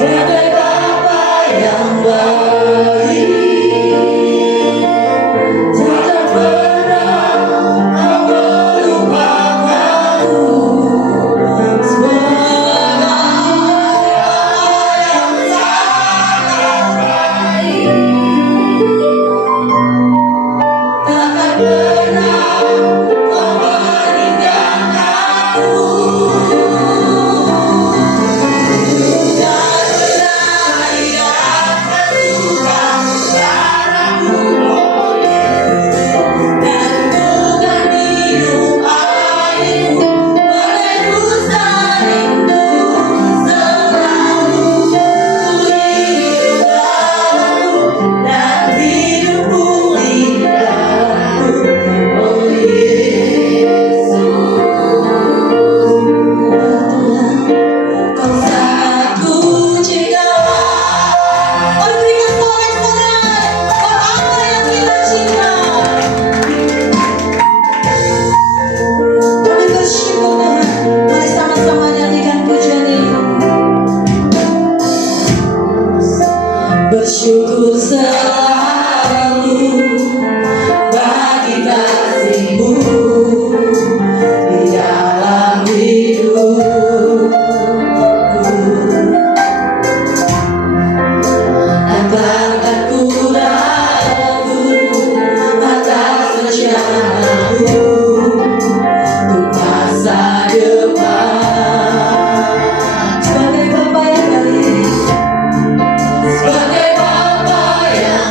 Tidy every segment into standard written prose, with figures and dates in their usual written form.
sebagai Bapa yang baik. Takkan pernah Kau melupakanku, sebagai Bapa yang sangat baik. Takkan pernah Kau meninggalkanku. Bersyukur selalu bagi kasih-Mu di dalam hidupku. Takkan ku ragu atas rencana-Mu untuk masa depan. Sebagai Bapa yang baik, sebagai Bapa yang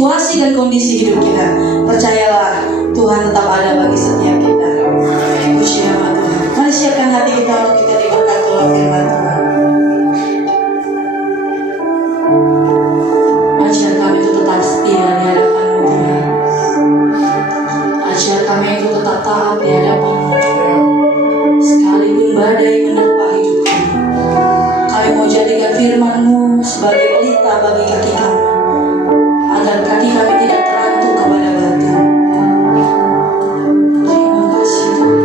situasi dan kondisi hidup kita. Percayalah, Tuhan tetap ada bagi setiap kita. Puji nama Tuhan. Mari siapkan hati kita untuk kita diberkati oleh firman Tuhan. Ajar kami itu tetap setia di hadapan-Mu Tuhan. Ajar kami itu tetap taat di hadapan-Mu Tuhan. Sekalipun badai menerpa hidup kami, kami mau jadikan firman-Mu sebagai pelita bagi kaki kami, agar kaki kami tidak terantuk kepada batu. Terima kasih Tuhan.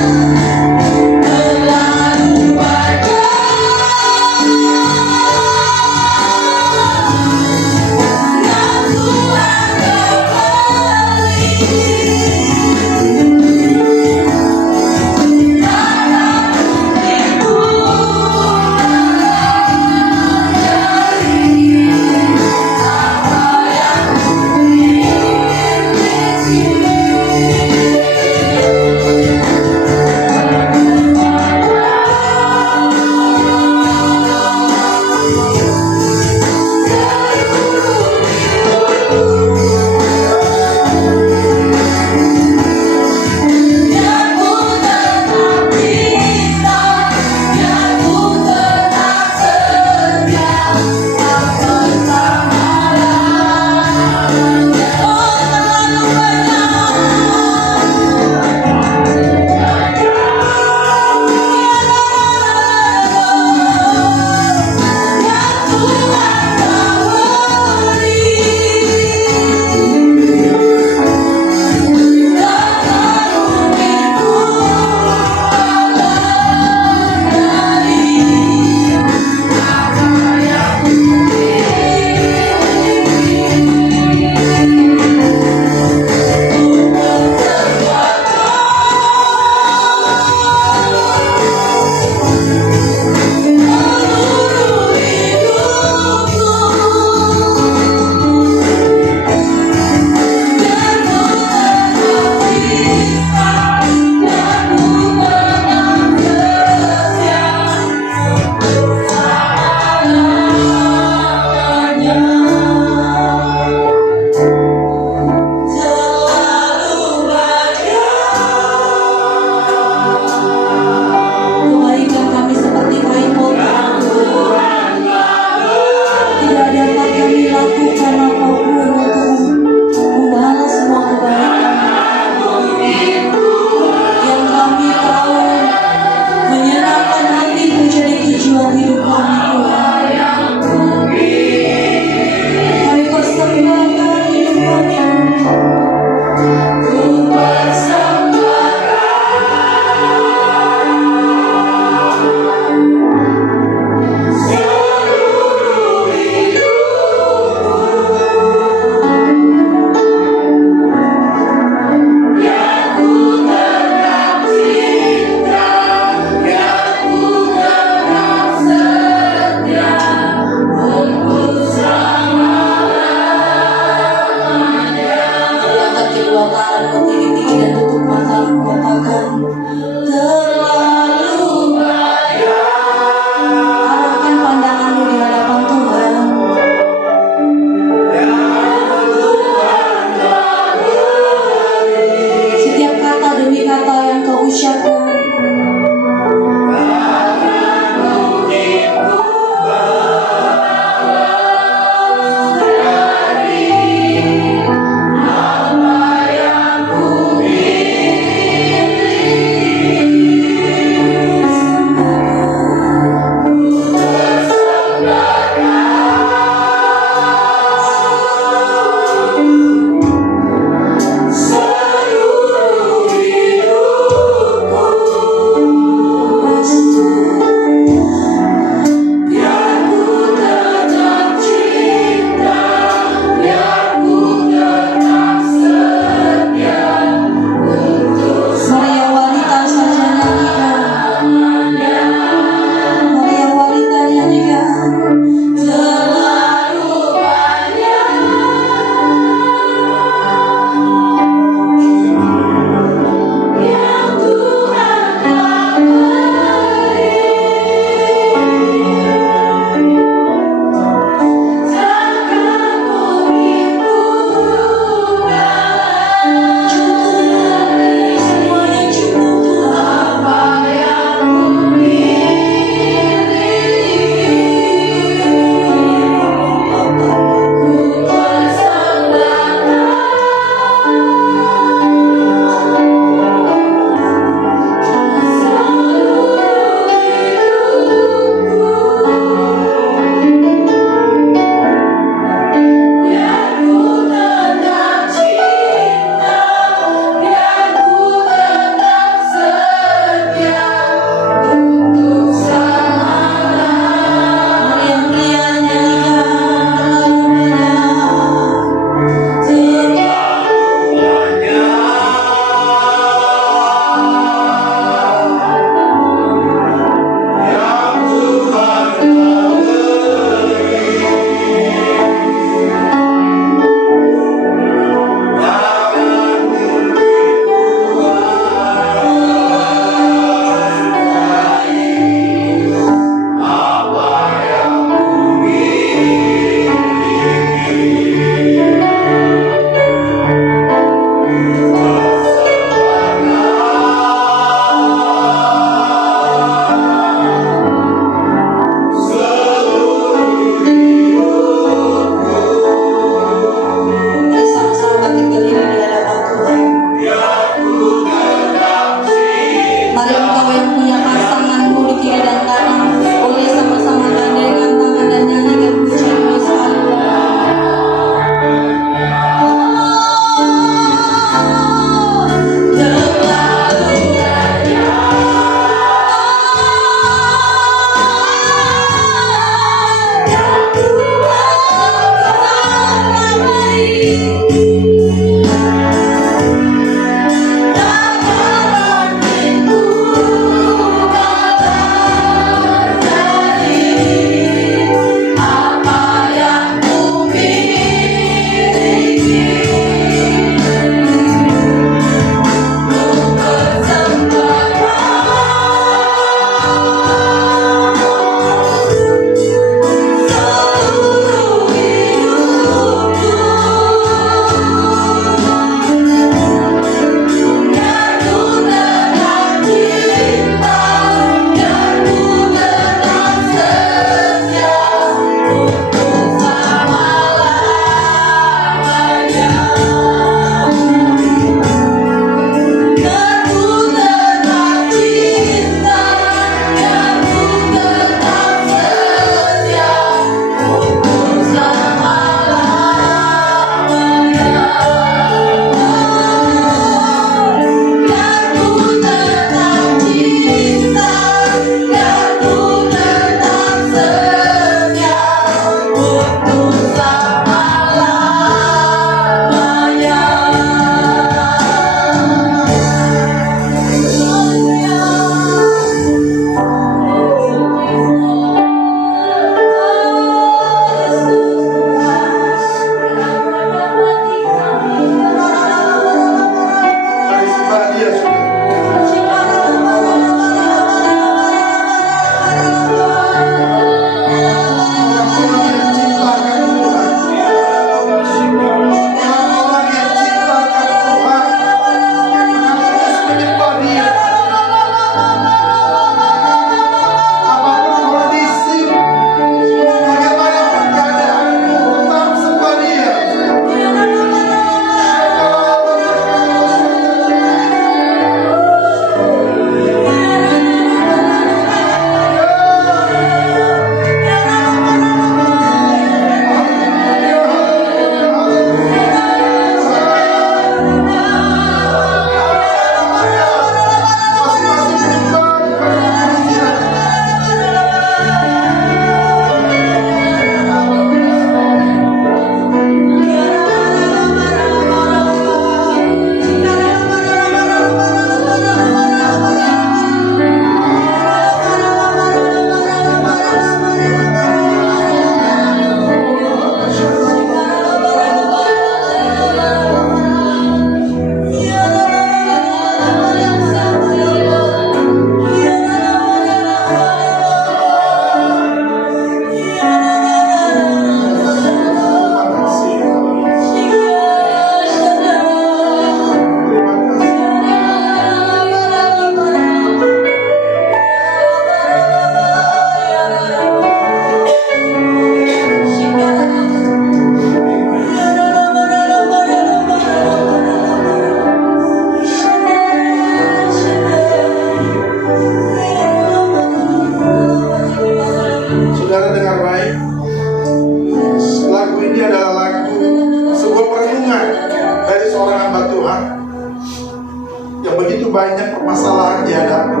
banyak permasalahan dihadapi,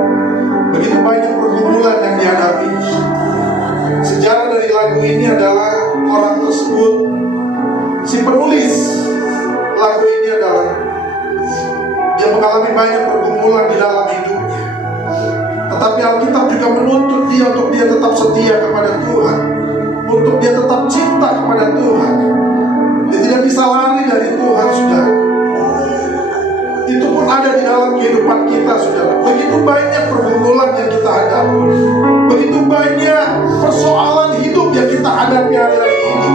begitu banyak pergumulan yang dihadapi. Sejarah dari lagu ini adalah orang tersebut, si penulis lagu ini adalah dia mengalami banyak pergumulan di dalam hidupnya. Tetapi Alkitab juga menuntut dia untuk dia tetap setia kepada Tuhan, untuk dia tetap cinta kepada Tuhan. Dia tidak bisa lari dari Tuhan, saudara. Itu pun ada di dalam kehidupan kita, saudara. Begitu banyak pergumulan yang kita hadapi, begitu banyak persoalan hidup yang kita hadapi hari-hari ini.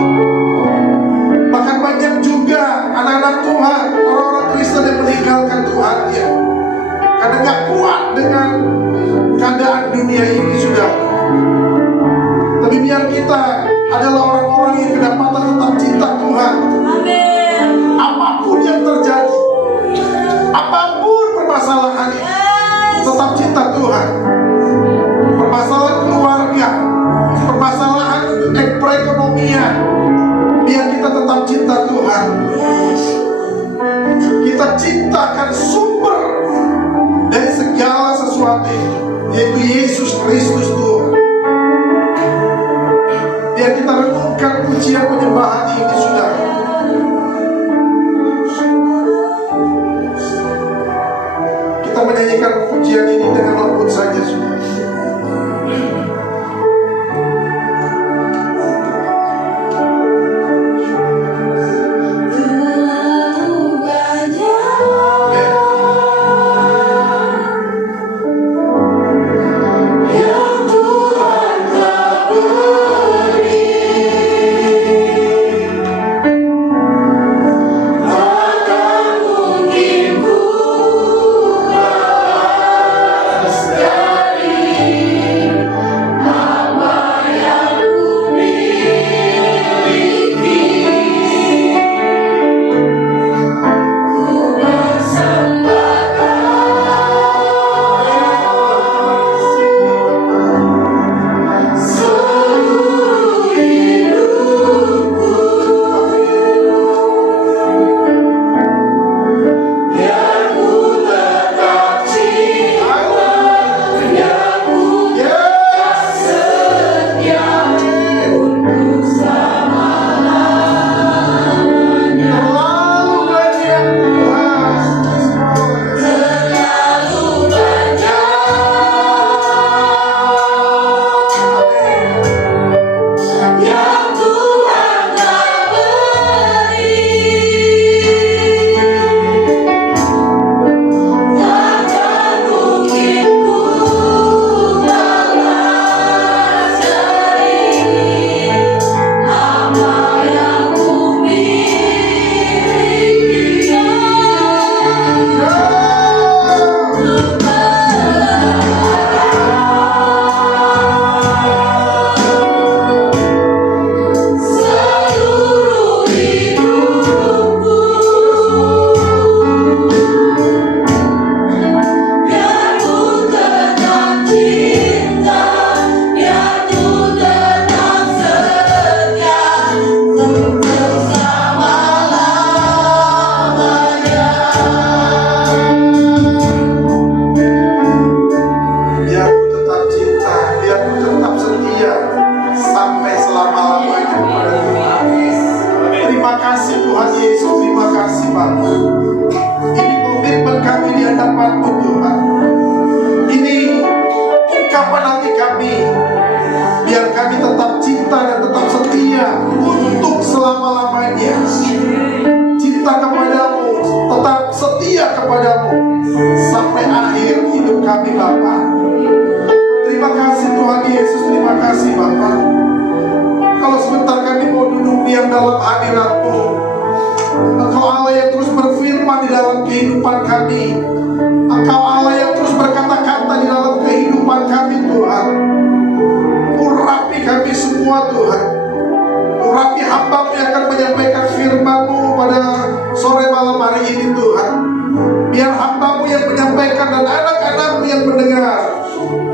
Bahkan banyak juga anak-anak Tuhan, orang-orang Kristen yang meninggalkan Tuhan ya, karena gak kuat dengan keadaan dunia ini, saudara. Tapi biar kita adalah orang-orang yang kedapatan tetap cinta Tuhan. Amin. Apapun yang terjadi, apapun permasalahan ini, tetap cinta Tuhan. Permasalahan keluarga, permasalahan perekonomian, biar kita tetap cinta Tuhan. Kita cintakan sumber dari segala sesuatu itu, yaitu Yesus Kristus Tuhan. Biar kita renungkan pujian penyembahan ini, saudara. Kita menyanyikan pujian ini dengan lembut saja, saudara.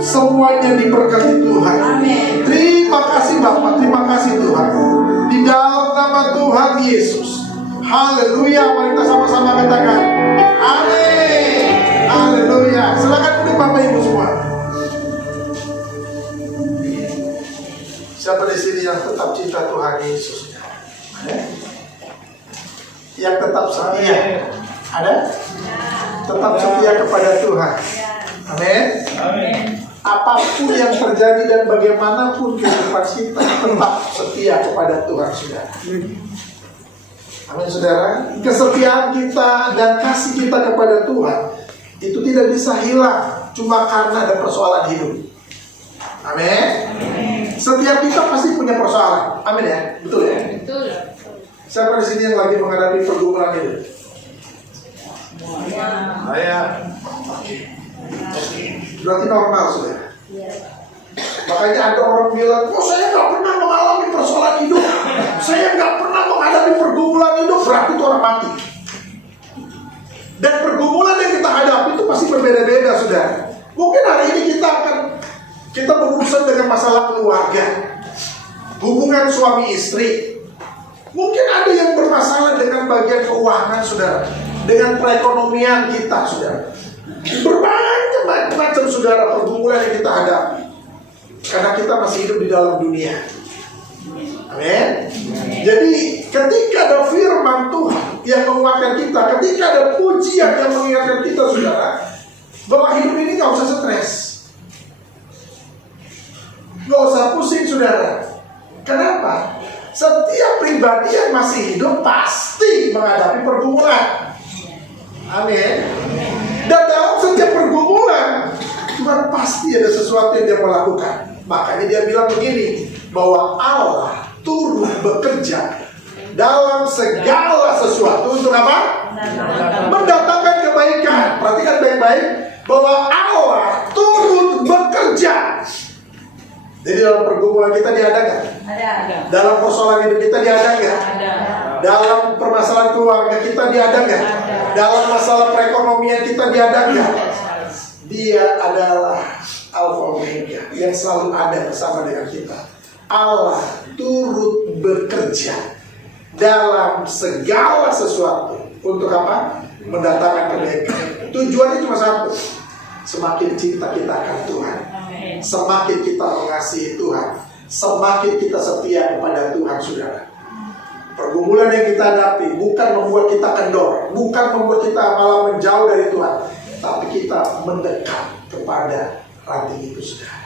Semuanya diberkati Tuhan. Amin. Terima kasih Bapak, terima kasih Tuhan. Di dalam nama Tuhan Yesus. Haleluya. Mari kita sama-sama katakan amin. Haleluya. Bapak Ibu semua? Siapa di sini yang tetap cinta Tuhan Yesus? Yang tetap setia? Ada? Tetap setia kepada Tuhan. Amin. Apapun yang terjadi dan bagaimanapun kehidupan kita, tetap setia kepada Tuhan, saudara. Amin, saudara. Kesetiaan kita dan kasih kita kepada Tuhan itu tidak bisa hilang cuma karena ada persoalan hidup. Amin. Setiap kita pasti punya persoalan. Amin ya, betul ya. Betul. Siapa di sini yang lagi menghadapi pergumulan hidup? Saya. Berarti normal, saudara. Makanya ada orang bilang, oh saya nggak pernah mengalami persoalan hidup, saya nggak pernah menghadapi pergumulan hidup, berarti itu orang mati. Dan pergumulan yang kita hadapi itu pasti berbeda-beda, saudara. Mungkin hari ini kita berurusan dengan masalah keluarga, hubungan suami istri. Mungkin ada yang bermasalah dengan bagian keuangan, saudara, dengan perekonomian kita, saudara. Berbagai macam, saudara, pergumulan yang kita hadapi karena kita masih hidup di dalam dunia. Amin. Jadi ketika ada firman Tuhan yang menguatkan kita, ketika ada pujian yang mengingatkan kita, saudara, bahwa hidup ini gak usah stres, gak usah pusing, saudara. Kenapa? Setiap pribadi yang masih hidup pasti menghadapi pergumulan. Amin. Dan dalam setiap pergumulan, Tuhan pasti ada sesuatu yang dia melakukan. Makanya dia bilang begini, bahwa Allah turut bekerja dalam segala sesuatu untuk apa? Mendatangkan kebaikan. Perhatikan baik-baik, bahwa Allah turut bekerja. Jadi dalam pergumulan kita dia ada nggak? Ada. Dalam persoalan hidup kita dia ada nggak? Ada. Dalam permasalahan keluarga kita dia ada nggak? Dalam masalah perekonomian kita dia ada nggak? Dia adalah Alfa Omega yang selalu ada bersama dengan kita. Allah turut bekerja dalam segala sesuatu untuk apa? Mendatangkan kebaikan. Tujuannya cuma satu, semakin cinta kita akan Tuhan, semakin kita mengasihi Tuhan, semakin kita setia kepada Tuhan, saudara. Pergumulan yang kita hadapi bukan membuat kita kendor, bukan membuat kita malah menjauh dari Tuhan, tapi kita mendekat kepada ranting itu, saudara.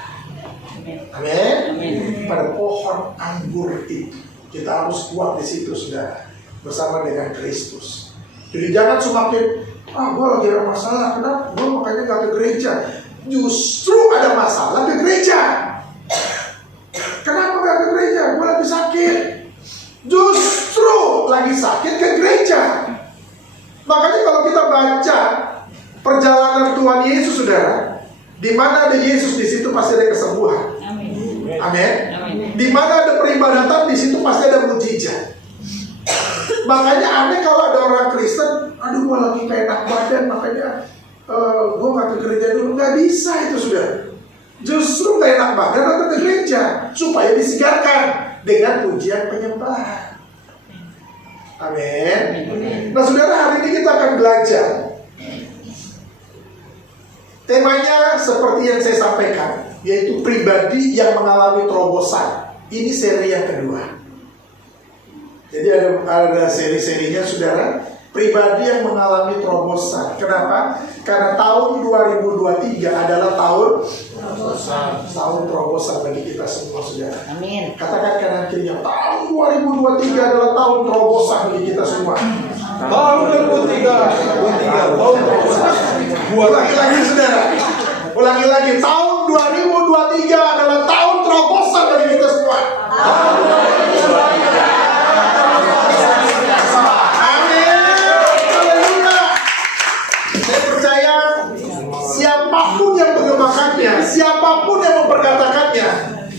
Amin. Pada pohon anggur itu kita harus kuat di situ, saudara, bersama dengan Kristus. Jadi jangan semakin gue lagi ada masalah, kenapa gue makanya gak ke gereja. Justru ada masalah ke gereja. Kenapa gak ke gereja? Gue lagi sakit. Justru lagi sakit ke gereja. Makanya kalau kita baca perjalanan Tuhan Yesus, saudara, di mana ada Yesus, di situ pasti ada kesembuhan. Amin. Di mana ada peribadatan, di situ pasti ada mujizat. Makanya aneh kalau ada orang Kristen, aduh gue lagi kayak enak badan, makanya gue gak ke gereja dulu. Gak bisa itu, saudara. Justru gak enak badan datang ke gereja supaya disigarkan dengan pujian penyembahan. Amin. Nah, saudara, hari ini kita akan belajar. Temanya seperti yang saya sampaikan, yaitu pribadi yang mengalami terobosan. Ini seri yang kedua. Jadi ada seri-serinya, saudara. Pribadi yang mengalami terobosan. Kenapa? Karena tahun 2023 adalah tahun terobosan. Tahun terobosan bagi kita semua, saudara. Amin. Katakan kanan kirinya, tahun 2023 adalah tahun terobosan bagi kita semua. Tahun 2023 tahun terobosan. Ulangi lagi, saudara. Ulangi lagi, tahun 2023 adalah tahun terobosan bagi kita semua. Tahun 2023. Siapapun yang mengembangkannya, siapapun yang memperkatakannya,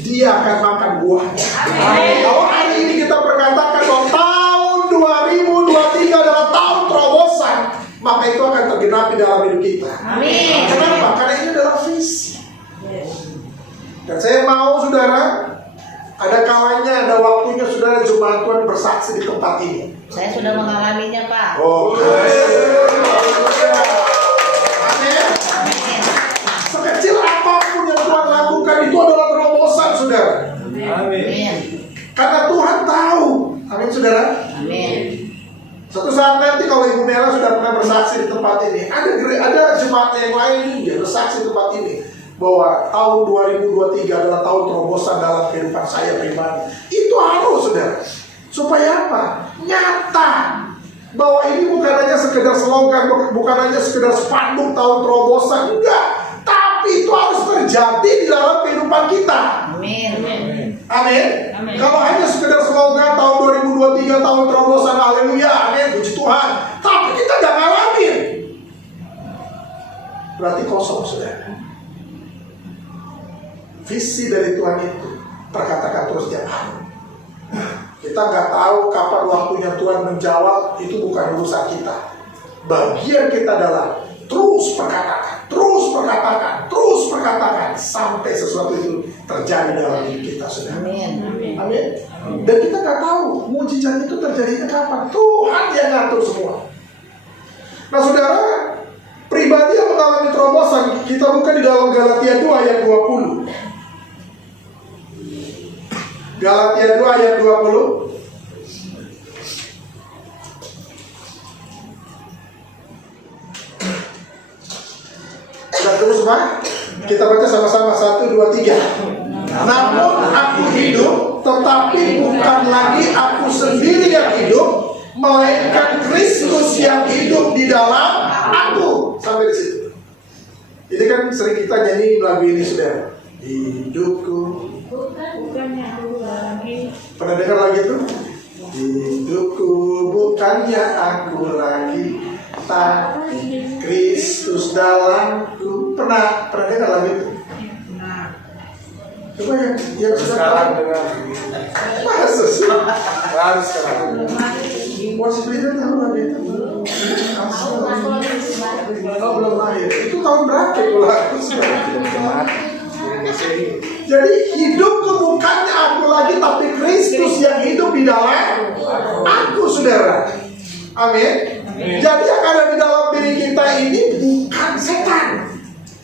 dia akan makan buahnya. Kalau hari ini kita perkatakan bahwa tahun 2023 adalah tahun terobosan, maka itu akan tergenapi dalam hidup kita. Amin. Kenapa? Karena ini adalah visi. Dan saya mau, saudara, ada kalanya, ada waktunya, saudara, jemaat Tuhan bersaksi di tempat ini. Saya sudah mengalaminya, Pak. Oke. saudara. Amin. Suatu saat nanti kalau Ibu Nela sudah pernah bersaksi di tempat ini, ada jemaat yang lain juga bersaksi di tempat ini bahwa tahun 2023 adalah tahun terobosan dalam kehidupan saya pribadi. Itu harus, saudara. Supaya apa? Nyata bahwa ini bukan hanya sekedar slogan, bukan hanya sekedar spanduk tahun terobosan, enggak. Tapi itu harus terjadi di dalam kehidupan kita. Amin. Amin. Amin. Kalau hanya sekedar slogan tahun 2023 tahun terobosan, haleluya, amin, puji Tuhan, tapi kita nggak ngalamin, berarti kosong, saudara. Visi dari Tuhan itu perkatakan terus tiap hari. Kita nggak tahu kapan waktunya Tuhan menjawab, itu bukan urusan kita. Bagian kita adalah terus perkatakan, terus perkatakan, terus perkatakan sampai sesuatu itu terjadi dalam hidup kita, saudara. Amin. Amin. Dan kita nggak tahu mujizat itu terjadinya kapan. Tuhan yang ngatur semua. Nah, saudara, pribadi yang mengalami terobosan, kita buka di dalam Galatia 2 ayat 20. Galatia 2 ayat 20. Sudah terus, Pak? Kita baca sama-sama 1, 2, 3. Namun aku hidup, tetapi bukan lagi aku sendiri yang hidup, melainkan Kristus yang hidup di dalam aku. Sampai di situ. Ini kan sering kita nyanyi lagu ini, saudara. Hidupku. Bukannya aku lagi. Pernah dengar lagi itu? Hidupku bukannya aku lagi, tapi Kristus dalamku. Pernah dengar lagu itu? Coba yang sudah Sekarang tahu. dengar. Masa sih? Harus sekarang. Masih belajar tahu lagu itu? Oh, belum lahir. Itu tahun berapa itu lagu? Jadi hidupku bukannya aku lagi, tapi Kristus yang hidup di dalam aku, saudara. Amin. Jadi yang ada di dalam diri kita ini bukan setan.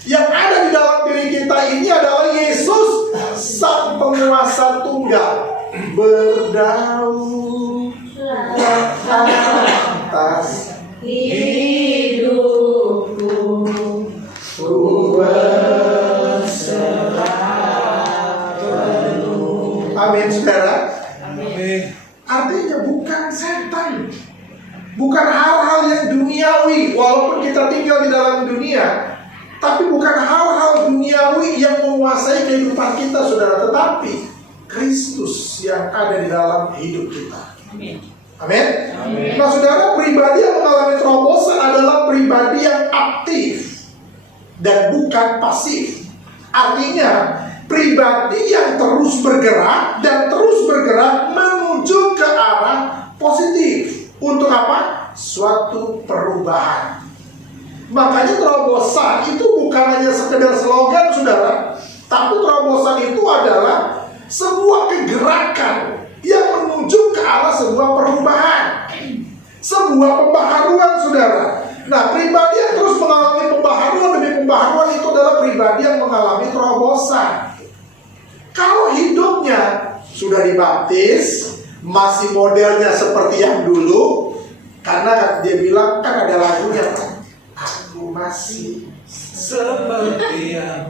Yang ada di dalam diri kita ini adalah Yesus, Sang Penguasa Tunggal, berdaulat atas Hidupku. ku berserah penuh. Amin, saudara. Amin. Artinya bukan setan, bukan hal-hal yang duniawi. Walaupun kita tinggal di dalam dunia, tapi bukan hal-hal duniawi yang menguasai kehidupan kita, saudara. Tetapi Kristus yang ada di dalam hidup kita. Amin. Amin. Nah, saudara, pribadi yang mengalami terobosan adalah pribadi yang aktif dan bukan pasif. Artinya pribadi yang terus bergerak dan terus bergerak menuju ke arah positif. Untuk apa? Suatu perubahan. Makanya terobosan itu bukan hanya sekedar slogan, saudara, tapi terobosan itu adalah sebuah kegerakan yang menuju ke arah sebuah perubahan, sebuah pembaharuan, saudara. Nah, pribadi yang terus mengalami pembaharuan demi pembaharuan itu adalah pribadi yang mengalami terobosan. Kalau hidupnya sudah dibaptis, masih modelnya seperti yang dulu, karena dia bilang, kan ada lagunya, aku masih Seperti yang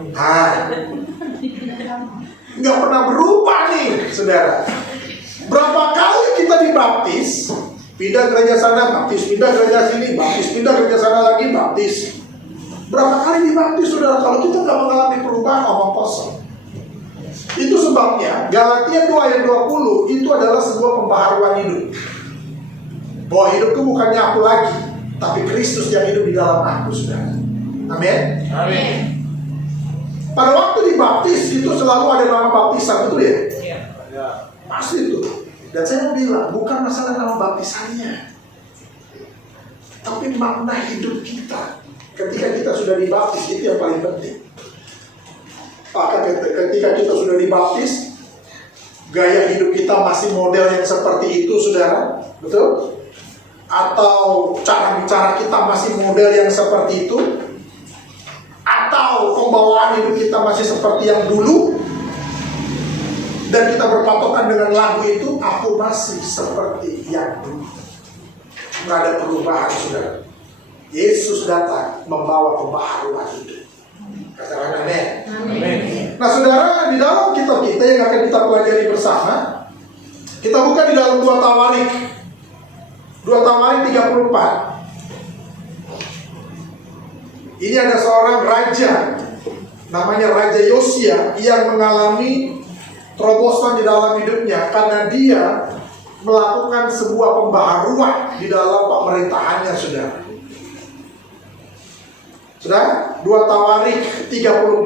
nggak pernah berubah nih, saudara. Berapa kali kita dibaptis, pindah gereja sana, baptis, pindah gereja sini, baptis, pindah gereja sana lagi, baptis. Berapa kali dibaptis, saudara? Kalau kita nggak mengalami perubahan, omong kosong. Itu sebabnya Galatia 2 ayat 20 itu adalah sebuah pembaharuan hidup. Bahwa hidupku bukannya aku lagi, tapi Kristus yang hidup di dalam aku, saudara. Amin. Amin. Pada waktu dibaptis itu selalu ada nama baptisan, betul ya? Ya. Pasti itu. Dan saya bilang bukan masalah nama baptisannya, tapi makna hidup kita ketika kita sudah dibaptis, itu yang paling penting. Maka ketika kita sudah dibaptis, gaya hidup kita masih model yang seperti itu, saudara, betul? Atau cara bicara kita masih model yang seperti itu, atau pembawaan hidup kita masih seperti yang dulu, dan kita berpatokan dengan lagu itu, aku masih seperti yang dulu. Nggak ada perubahan, saudara. Yesus datang membawa pembaharuan hidup. Katakan amin. Amin. Nah saudara, di dalam kitab kita yang akan kita pelajari bersama, kita buka di dalam 2 Tawarik 34. Ini ada seorang raja, namanya Raja Yosia, yang mengalami terobosan di dalam hidupnya karena dia melakukan sebuah pembaharuan di dalam pemerintahannya, saudara. Sudah? 2 Tawarik 34.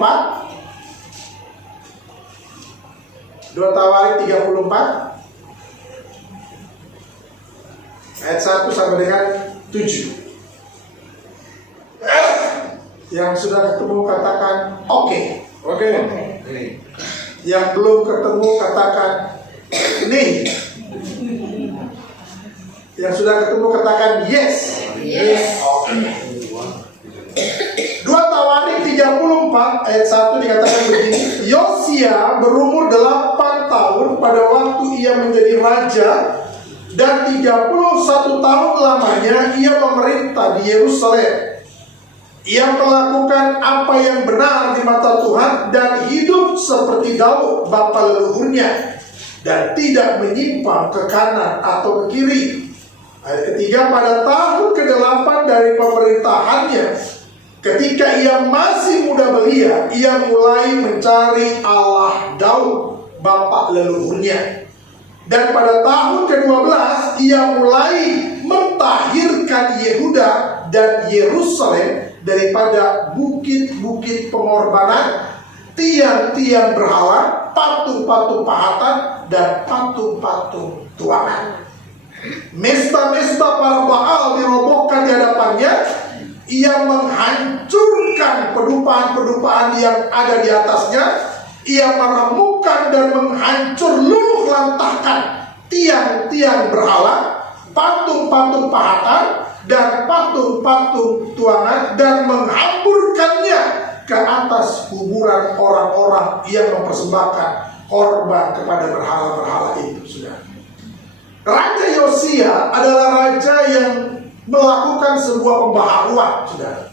2 Tawarik 34 ayat 1 sampai dengan 7. Yang sudah ketemu katakan oke. Oke. Yang belum ketemu katakan nih. Yang sudah ketemu katakan yes. Oke. 2 Tawarik 34 ayat 1 dikatakan begini. Yosia berumur 8 tahun pada waktu ia menjadi raja, dan 31 tahun lamanya ia memerintah di Yerusalem. Ia melakukan apa yang benar di mata Tuhan dan hidup seperti Daud bapa leluhurnya, dan tidak menyimpang ke kanan atau ke kiri. Ayat ketiga, pada tahun ke-8 dari pemerintahannya, ketika ia masih muda belia, ia mulai mencari Allah Daud bapa leluhurnya. Dan pada tahun ke-12 ia mulai mentahirkan Yehuda dan Yerusalem daripada bukit-bukit pengorbanan, tiang-tiang berhala, patung-patung pahatan, dan patung-patung tuangan. Mesta-mesta para Baal dirobohkan di hadapannya. Ia menghancurkan pedupaan-pedupaan yang ada di atasnya. Ia meremukkan dan menghancur luluh lantahkan tiang-tiang berhala, patung-patung pahatan, dan patung-patung tuangan, dan menghamburkannya ke atas kuburan orang-orang yang mempersembahkan korban kepada berhala-berhala itu. Sudah. Raja Yosia adalah raja yang melakukan sebuah pembaharuan, saudara.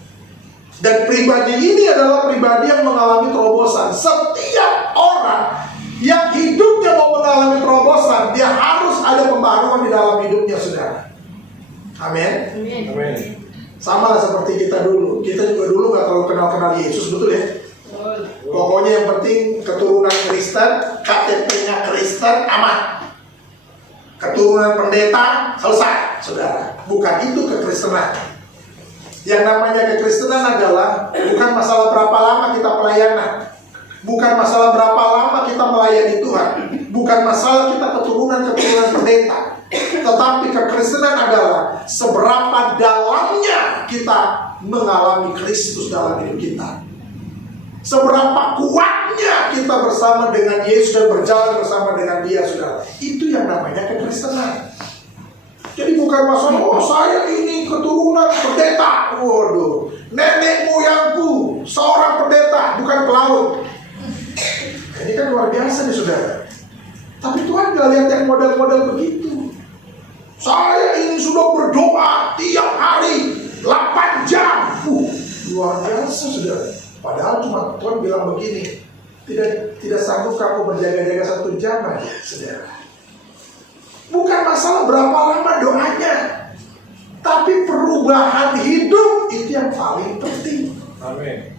Dan pribadi ini adalah pribadi yang mengalami terobosan. Setiap orang yang hidupnya mau mengalami terobosan, dia harus ada pembaharuan di dalam hidupnya, saudara. Amin. Amin. Sama lah seperti kita dulu. Kita juga dulu gak terlalu kenal-kenal Yesus, betul ya? Pokoknya yang penting keturunan Kristen, KTP-nya Kristen, aman. Keturunan pendeta, selesai, saudara. Bukan itu kekristenan. Yang namanya kekristenan adalah bukan masalah berapa lama kita pelayanan, bukan masalah berapa lama kita melayani Tuhan, bukan masalah kita keturunan pendeta, tetapi kekristenan adalah seberapa dalamnya kita mengalami Kristus dalam hidup kita, seberapa kuatnya kita bersama dengan Yesus dan berjalan bersama dengan Dia, saudara. Itu yang namanya kekristenan. Jadi bukan masalah, oh saya ini keturunan pendeta, waduh, nenek moyangku seorang pendeta, bukan pelaut. Ini kan luar biasa nih, saudara. Tapi Tuhan gak lihat yang model-model begitu. Saya ini sudah berdoa tiap hari 8 jam. Luar biasa, saudara. Padahal cuma Tuhan bilang begini, tidak sanggup kamu berjaga-jaga 1 jam aja, saudara. Bukan masalah berapa lama doanya, tapi perubahan hidup itu yang paling penting. Amin.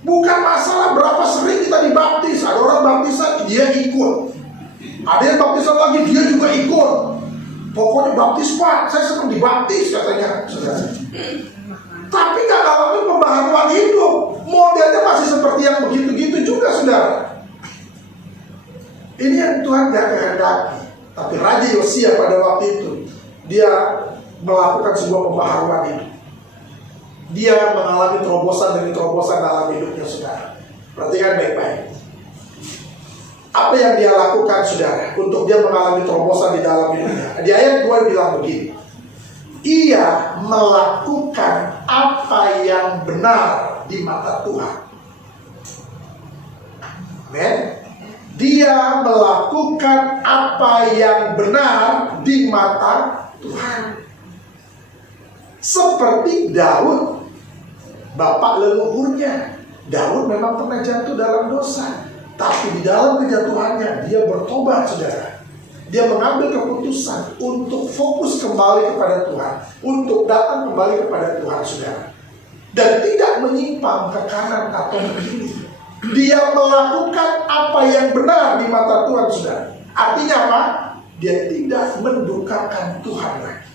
Bukan masalah berapa sering kita dibaptis. Ada orang baptisan, dia ikut. Ada yang baptisan lagi, dia juga ikut. Pokoknya baptis Pak, saya senang dibaptis katanya, saudara. Tapi gak ngalamin pembaharuan hidup. Modelnya masih seperti yang begitu-gitu juga, saudara. Ini yang Tuhan gak kehendaki. Tapi Raja Yosia pada waktu itu, dia melakukan sebuah pembaharuan hidup. Dia mengalami terobosan demi terobosan dalam hidupnya, saudara. Perhatikan baik-baik. Apa yang dia lakukan, saudara, untuk dia mengalami terobosan di dalam hidupnya. Di ayat 2 bilang begini, ia melakukan apa yang benar di mata Tuhan. Amin. Dia melakukan apa yang benar di mata Tuhan. Seperti Daud, bapak leluhurnya. Daud memang pernah jatuh dalam dosa, tapi di dalam kejatuhannya dia bertobat, saudara. Dia mengambil keputusan untuk fokus kembali kepada Tuhan, untuk datang kembali kepada Tuhan, saudara. Dan tidak menyimpang ke kanan atau ke kiri. Dia melakukan apa yang benar di mata Tuhan, saudara. Artinya apa? Dia tidak mendukakan Tuhan lagi.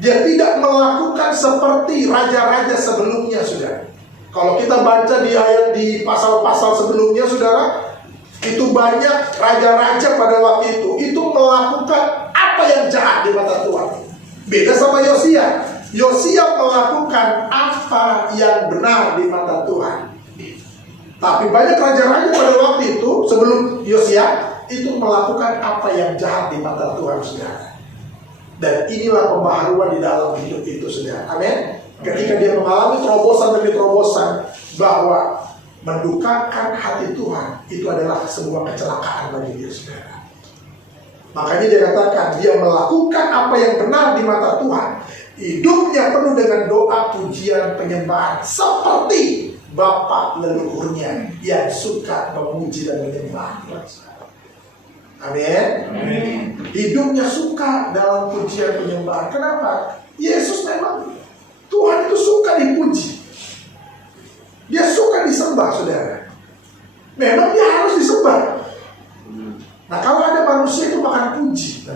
Dia tidak melakukan seperti raja-raja sebelumnya, saudara. Kalau kita baca di ayat di pasal-pasal sebelumnya, saudara, itu banyak raja-raja pada waktu itu melakukan apa yang jahat di mata Tuhan. Beda sama Yosia. Yosia melakukan apa yang benar di mata Tuhan. Tapi banyak raja-raja pada waktu itu sebelum Yosia itu melakukan apa yang jahat di mata Tuhan, saudara. Dan inilah pembaharuan di dalam hidup itu, saudara. Amin. Ketika dia mengalami terobosan demi terobosan bahwa mendukakan hati Tuhan itu adalah sebuah kecelakaan bagi dia, saudara. Makanya dia katakan dia melakukan apa yang benar di mata Tuhan. Hidupnya penuh dengan doa, pujian, penyembahan seperti bapak leluhurnya yang suka memuji dan menyembah. Amin. Hidupnya suka dalam pujian penyembahan. Kenapa? Yesus memang Tuhan itu suka dipuji. Dia suka disembah, saudara. Memang dia harus disembah. Nah, kalau ada manusia itu makan puji,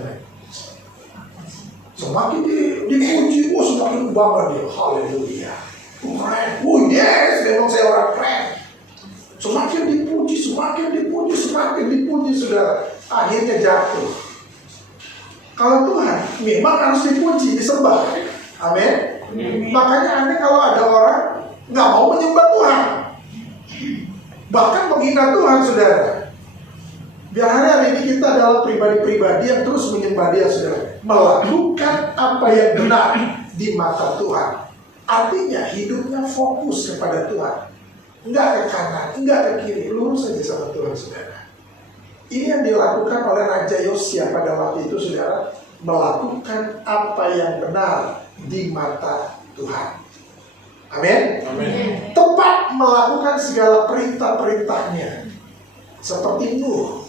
semakin dipuji, semakin bangga dia. Haleluya. Keren. Yes, memang saya orang keren. Semakin dipuji, saudara. Akhirnya jatuh. Kalau Tuhan memang harus dipuji, disembah. Amin. Makanya aneh kalau ada orang nggak mau menyembah Tuhan, bahkan menghina Tuhan, saudara. Biar hari ini kita adalah pribadi-pribadi yang terus menyembah Dia, saudara. Melakukan apa yang benar di mata Tuhan. Artinya hidupnya fokus kepada Tuhan. Enggak ke kanan, enggak ke kiri, lurus saja sama Tuhan, saudara. Ini yang dilakukan oleh Raja Yosia pada waktu itu, saudara. Melakukan apa yang benar di mata Tuhan. Amin. Tepat melakukan segala perintah-perintahnya. Seperti Nuh.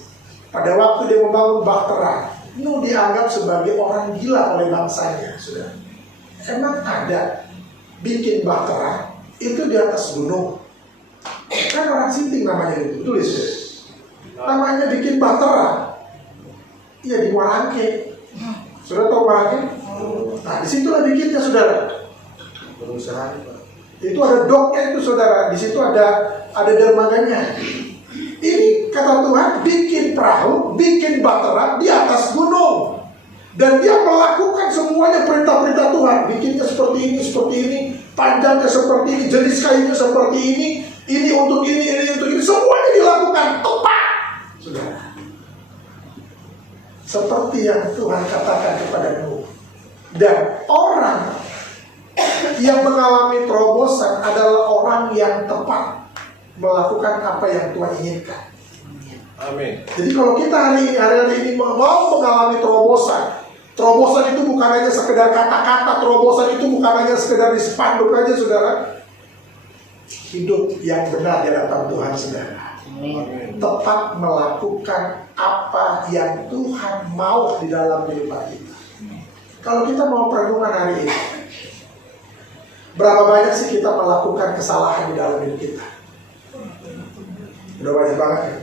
Pada waktu dia membangun Bahtera, Nuh dianggap sebagai orang gila oleh bangsanya, saudara. Emang ada bikin Bahtera itu di atas gunung? Kan orang Sinting namanya itu, tulis ya. Namanya bikin Bahtera. Iya, di Warangke. Saudara tahu Warangke? Nah, disitulah bikinnya, saudara. Berusaha. Itu ada doknya itu, saudara. Di situ ada dermaganya. Ini kata Tuhan, bikin perahu, bikin Bahtera di atas gunung. Dan dia melakukan semuanya perintah-perintah Tuhan. Bikinnya seperti ini, panjangnya seperti ini, jenis kayunya seperti ini untuk ini untuk ini. Semuanya dilakukan tepat, saudara. Seperti yang Tuhan katakan kepada Nuh. Dan orang yang mengalami terobosan adalah orang yang tepat melakukan apa yang Tuhan inginkan. Amin. Jadi kalau kita hari ini mau mengalami terobosan itu bukan hanya sekedar kata-kata, terobosan itu bukan hanya sekedar di spanduk aja, saudara. Hidup yang benar di hadapan Tuhan, saudara. Amin. Tepat melakukan apa yang Tuhan mau di dalam kehidupan kita. Kalau kita mau perenungan hari ini, berapa banyak sih kita melakukan kesalahan di dalam hidup kita? Udah banyak banget ya?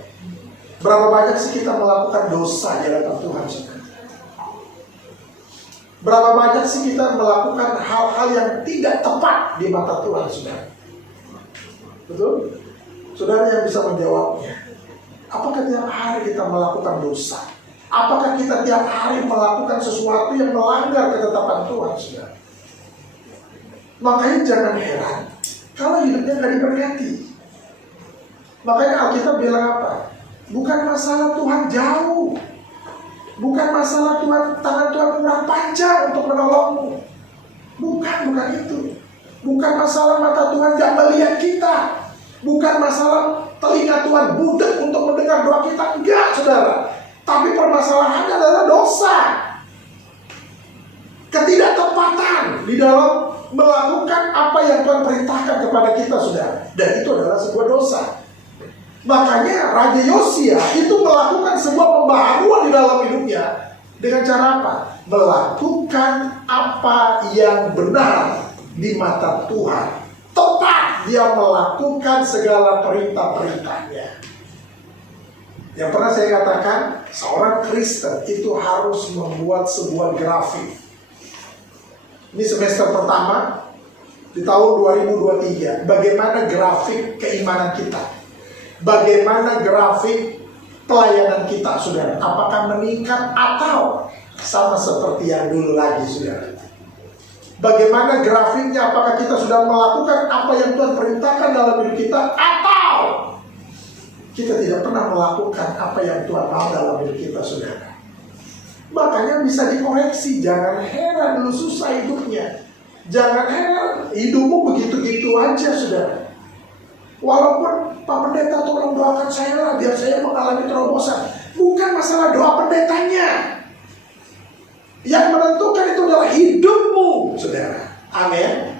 Berapa banyak sih kita melakukan dosa di hadapan Tuhan, saudara? Berapa banyak sih kita melakukan hal-hal yang tidak tepat di mata Tuhan, saudara? Betul? Saudara yang bisa menjawabnya. Apakah tiap hari kita melakukan dosa? Apakah kita tiap hari melakukan sesuatu yang melanggar ketetapan Tuhan, saudara? Makanya jangan heran kalau hidupnya nggak diberkati. Makanya Alkitab bilang apa? Bukan masalah Tuhan jauh, bukan masalah tangan Tuhan kurang panjang untuk menolongmu. Bukan itu. Bukan masalah mata Tuhan gak melihat kita. Bukan masalah telinga Tuhan budak untuk mendengar doa kita? Enggak, saudara. Tapi permasalahannya adalah dosa, ketidaktepatan di dalam melakukan apa yang Tuhan perintahkan kepada kita, saudara. Dan itu adalah sebuah dosa. Makanya Raja Yosia itu melakukan sebuah pembaharuan di dalam hidupnya. Dengan cara apa? Melakukan apa yang benar di mata Tuhan. Tepat dia melakukan segala perintah-perintahnya. Yang pernah saya katakan, seorang Kristen itu harus membuat sebuah grafik. Ini semester pertama di tahun 2023. Bagaimana grafik keimanan kita? Bagaimana grafik pelayanan kita, saudara? Apakah meningkat atau sama seperti yang dulu lagi, saudara? Bagaimana grafiknya? Apakah kita sudah melakukan apa yang Tuhan perintahkan dalam hidup kita, atau kita tidak pernah melakukan apa yang Tuhan mau dalam hidup kita, saudara? Makanya bisa dikoreksi. Jangan heran lu susah hidupnya. Jangan heran hidupmu begitu-gitu aja, saudara. Walaupun Pak Pendeta tolong doakan saya lah biar saya mengalami terobosan. Bukan masalah doa pendetanya. Yang menentukan itu adalah hidupmu, saudara. Amin.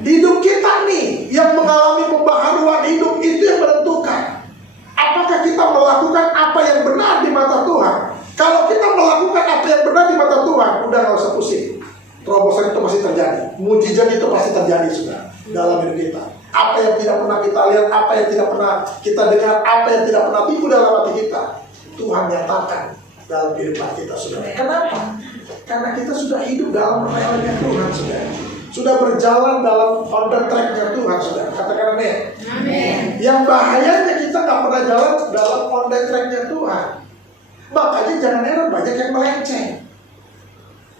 Hidup kita nih yang mengalami pembaharuan hidup, itu yang menentukan apakah kita melakukan apa yang benar di mata Tuhan. Kalau kita melakukan apa yang benar di mata Tuhan, udah gak usah pusing. Terobosan itu pasti terjadi. Mujizat itu pasti terjadi, saudara, dalam hidup kita. Apa yang tidak pernah kita lihat, apa yang tidak pernah kita dengar, apa yang tidak pernah timbul dalam hati kita, Tuhan nyatakan dalam kehidupan kita, saudara. Kenapa? Karena kita sudah hidup dalam realnya Tuhan, saudara. Sudah berjalan dalam on the track-nya Tuhan, saudara. Katakan amin. Amin. Yang bahayanya kita gak pernah jalan dalam on the track-nya Tuhan. Makanya jangan heran banyak yang melenceng.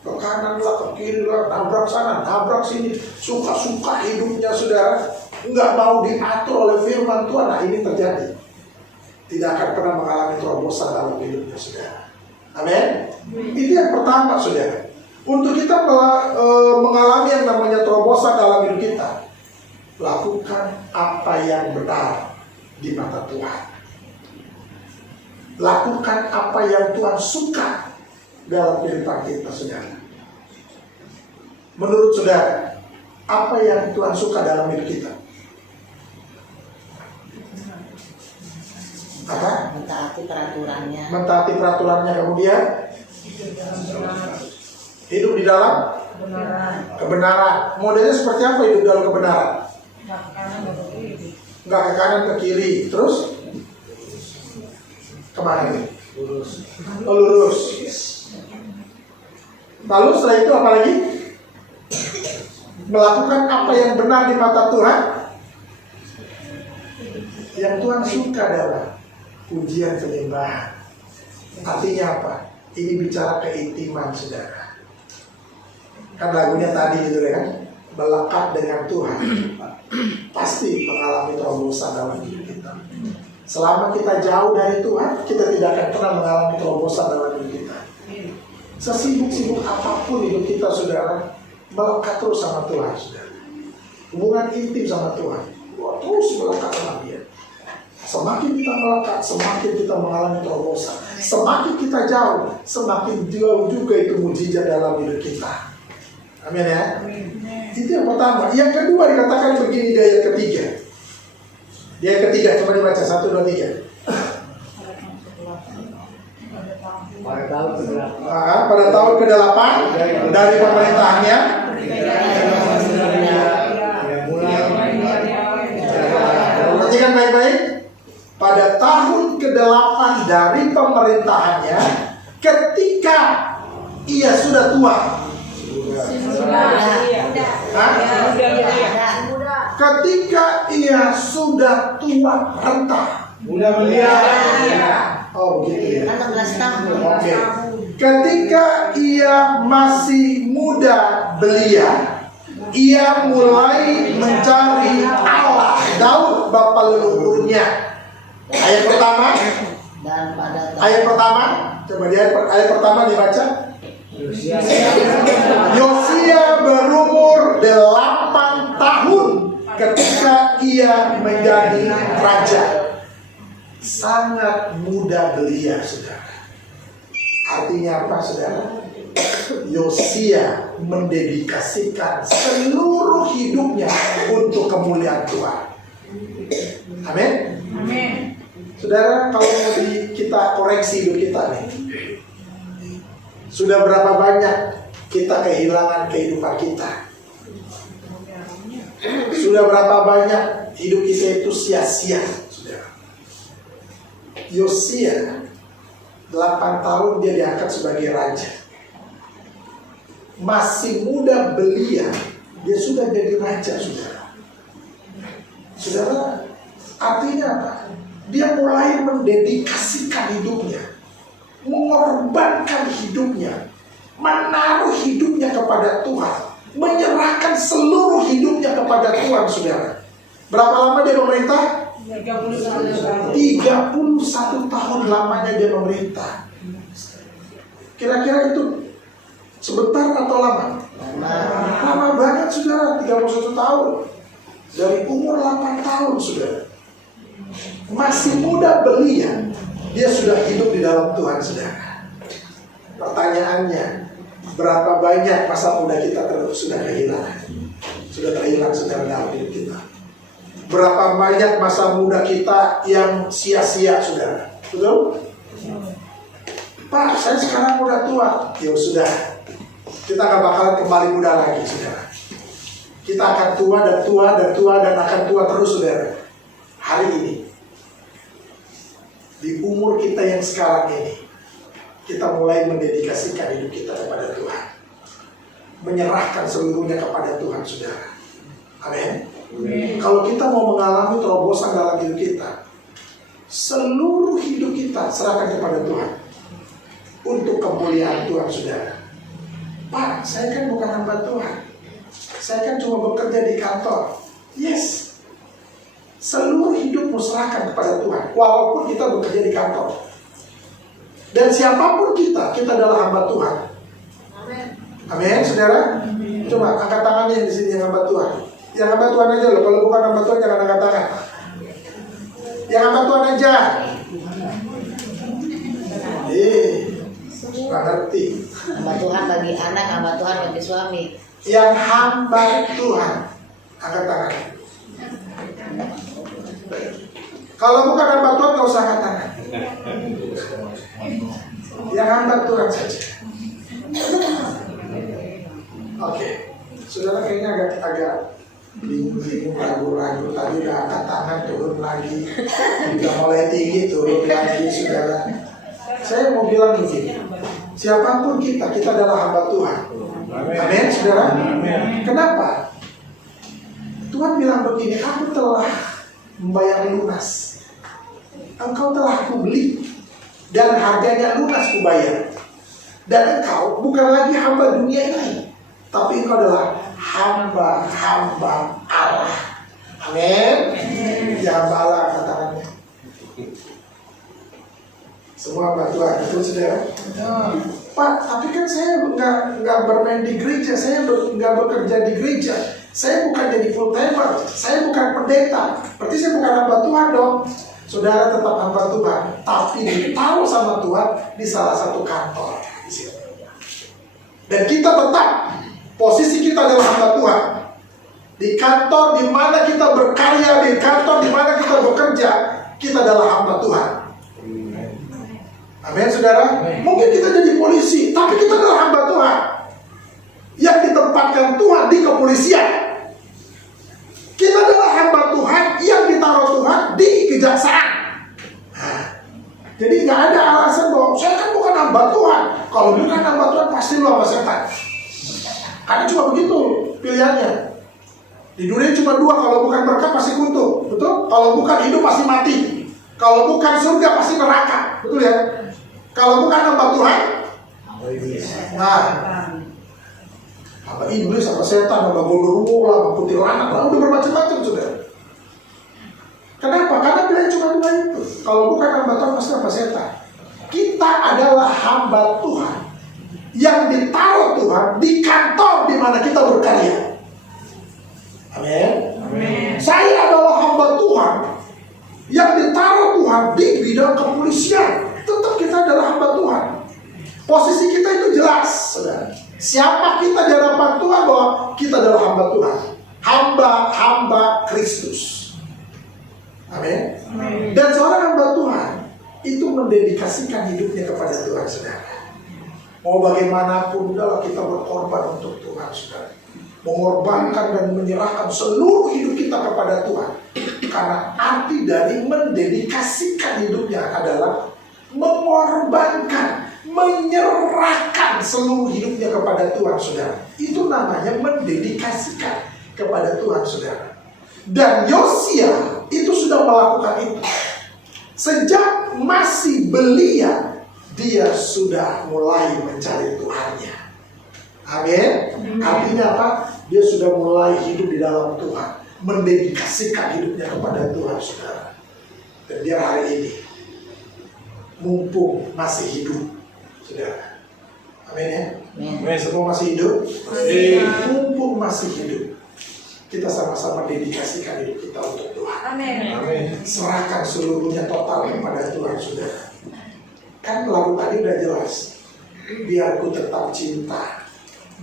Ke kanan lah, ke kiri lah, nabrak sana, nabrak sini. Suka-suka hidupnya, saudara. Nggak mau diatur oleh firman Tuhan. Nah, ini terjadi. Tidak akan pernah mengalami terobosan dalam hidupnya, saudara. Amin. Itu yang pertama, saudara. Untuk kita mengalami yang namanya terobosan dalam hidup kita, lakukan apa yang benar di mata Tuhan. Lakukan apa yang Tuhan suka dalam kehidupan kita, saudara. Menurut saudara, apa yang Tuhan suka dalam hidup kita? Apa? Mentaati peraturannya. Mentaati peraturannya, kemudian hidup di dalam kebenaran. Modelnya seperti apa hidup dalam kebenaran? Nggak ke kanan ke kiri. Terus kemana nih? Lurus. Lalu setelah itu apa lagi? Melakukan apa yang benar di mata Tuhan. Yang Tuhan suka adalah pujian penyembahan. Artinya apa? Ini bicara keintiman, saudara. Kan lagunya tadi gitu kan, melekat dengan Tuhan. Pasti mengalami terobosan dalam hidup kita. Selama kita jauh dari Tuhan, kita tidak akan pernah mengalami terobosan dalam hidup kita. Sesibuk-sibuk apapun hidup kita, saudara, melekat terus sama Tuhan, saudara. Hubungan intim sama Tuhan, terus melekat sama Dia. Semakin kita melekat, semakin kita mengalami terobosan. Semakin kita jauh, semakin jauh juga itu mujizat dalam hidup kita. Amin ya. Itu yang pertama. Yang kedua dikatakan begini di ayat ketiga. Di ayat ketiga, coba dibaca 1, 2, 3. Pada tahun ke-8 dari pemerintahannya, perhatikan baik-baik. Pada tahun ke-8 dari pemerintahannya, ketika ia sudah tua. Ketika ia sudah tua renta. Mudah belia. Oh begitu ya. 16 tahun. Oke. Ketika ia masih muda belia, ia mulai mencari Allah Daud bapa leluhurnya. Ayat pertama. Dan pada Ayat pertama. Coba di ayat pertama dibaca. Yosia berumur 8 tahun ketika ia menjadi raja. sangat muda belia, saudara. Artinya apa, saudara? Yosia mendedikasikan seluruh hidupnya untuk kemuliaan Tuhan. Amin. Amin. Saudara, kalau mau kita koreksi hidup kita nih, sudah berapa banyak kita kehilangan kehidupan kita? Sudah berapa banyak hidup kita itu sia-sia, saudara? Yosia 8 tahun dia diangkat sebagai raja. Masih muda belia, dia sudah jadi raja, saudara. Saudara, artinya apa? Dia mulai mendedikasikan hidupnya, mengorbankan hidupnya, menaruh hidupnya kepada Tuhan, menyerahkan seluruh hidupnya kepada Tuhan, saudara. Berapa lama dia memerintah? 31 tahun lamanya dia memerintah. Kira-kira itu sebentar atau lama? Lama banget, saudara. 31 tahun. Dari umur 8 tahun, saudara. Masih muda belia, dia sudah hidup di dalam Tuhan, saudara. Pertanyaannya, berapa banyak masa muda kita sudah kehilangan? Sudah terhilang, saudara, dalam hidup kita. Berapa banyak masa muda kita yang sia-sia, saudara? Betul? Pak, saya sekarang udah tua. Ya sudah, kita gak bakalan kembali muda lagi, saudara. Kita akan tua dan tua dan tua dan akan tua terus, saudara. Hari ini, di umur kita yang sekarang ini, kita mulai mendedikasikan hidup kita kepada Tuhan, menyerahkan seluruhnya kepada Tuhan, saudara. Amin. Kalau kita mau mengalami terobosan dalam hidup kita, seluruh hidup kita serahkan kepada Tuhan untuk kemuliaan Tuhan, saudara. Pak, saya kan bukan hamba Tuhan, saya kan cuma bekerja di kantor. Yes, seluruh hidupmu serahkan kepada Tuhan, walaupun kita bekerja di kantor. Dan siapapun kita adalah hamba Tuhan. Amin, saudara. Coba angkat tangannya di sini yang hamba Tuhan. Yang hamba Tuhan aja loh. Kalau bukan hamba Tuhan jangan angkat tangan. Yang hamba Tuhan aja. Nggak ngerti. Hamba Tuhan bagi anak, hamba Tuhan bagi suami. Yang hamba Tuhan, angkat tangan. Kalau bukan hamba Tuhan nggak usah angkat tangan. Yang hamba Tuhan saja. Oke, saudara kayaknya agak bingung, ragu-ragu. Tadi udah angkat tangan, turun lagi. Udah mulai tinggi, turun lagi, saudara. Saya mau bilang begini, siapapun kita adalah hamba Tuhan. Amin, saudara. Kenapa? Tuhan bilang begini, aku telah membayar lunas. Engkau telah kubeli dan harganya lunas kubayar. Dan engkau bukan lagi hamba dunia ini, tapi engkau adalah hamba-hamba Allah. Amin. Ya hamba Allah, katakannya. Semua hamba Tuhan, betul, saudara? Pak, tapi kan saya nggak bermain di gereja, saya nggak bekerja di gereja, saya bukan jadi full timer, saya bukan pendeta, berarti saya bukan hamba Tuhan dong. Saudara tetap hamba Tuhan, tapi ditaruh sama Tuhan di salah satu kantor. Dan kita tetap, posisi kita adalah hamba Tuhan. Di kantor di mana kita berkarya, di kantor di mana kita bekerja, kita adalah hamba Tuhan. Amin, saudara. Mungkin kita jadi polisi, tapi kita adalah hamba Tuhan yang ditempatkan Tuhan di kepolisian. Kita adalah hamba Tuhan yang ditaruh Tuhan di kejaksaan. Jadi nggak ada alasan bahwa saya kan bukan hamba Tuhan. Kalau bukan hamba Tuhan pasti lu hamba setan. Karena cuma begitu pilihannya. Di dunia cuma dua, kalau bukan berkat pasti kutuk, betul? Kalau bukan hidup pasti mati. Kalau bukan surga pasti neraka, betul ya? Kalau bukan hamba Tuhan, nah, hamba iblis, hamba setan, hamba gondoruo lah, hamba kuntilanak lah, udah bermacam-macam, saudara. Kenapa? Karena pilihan cuma dua itu. Kalau bukan hamba Tuhan pasti hamba setan. Kita adalah hamba Tuhan yang ditaruh Tuhan di kantor di mana kita berkarya. Amin. Saya adalah hamba Tuhan yang ditaruh Tuhan di bidang kepolisian, tetap kita adalah hamba Tuhan. Posisi kita itu jelas, saudara. Siapa kita di hadapan Tuhan, bahwa kita adalah hamba Tuhan, hamba Kristus. Amin. Dan seorang hamba Tuhan itu mendedikasikan hidupnya kepada Tuhan, saudara. Mau bagaimanapun adalah kita berkorban untuk Tuhan, saudara. Mengorbankan dan menyerahkan seluruh hidup kita kepada Tuhan. Karena arti dari mendedikasikan hidupnya adalah mengorbankan, menyerahkan seluruh hidupnya kepada Tuhan, saudara. Itu namanya mendedikasikan kepada Tuhan, saudara. Dan Yosia itu sudah melakukan itu. Sejak masih belia, dia sudah mulai mencari Tuhannya. Amin. Artinya apa? Dia sudah mulai hidup di dalam Tuhan, mendedikasikan hidupnya kepada Tuhan, saudara. Dan dia hari ini, mumpung masih hidup, saudara. Amin ya. Amin. Semua masih hidup. Mumpung masih hidup, kita sama-sama dedikasikan hidup kita untuk Tuhan. Amin. Serahkan seluruhnya total kepada Tuhan, saudara. Kan lagu tadi udah jelas. Biar ku tetap cinta,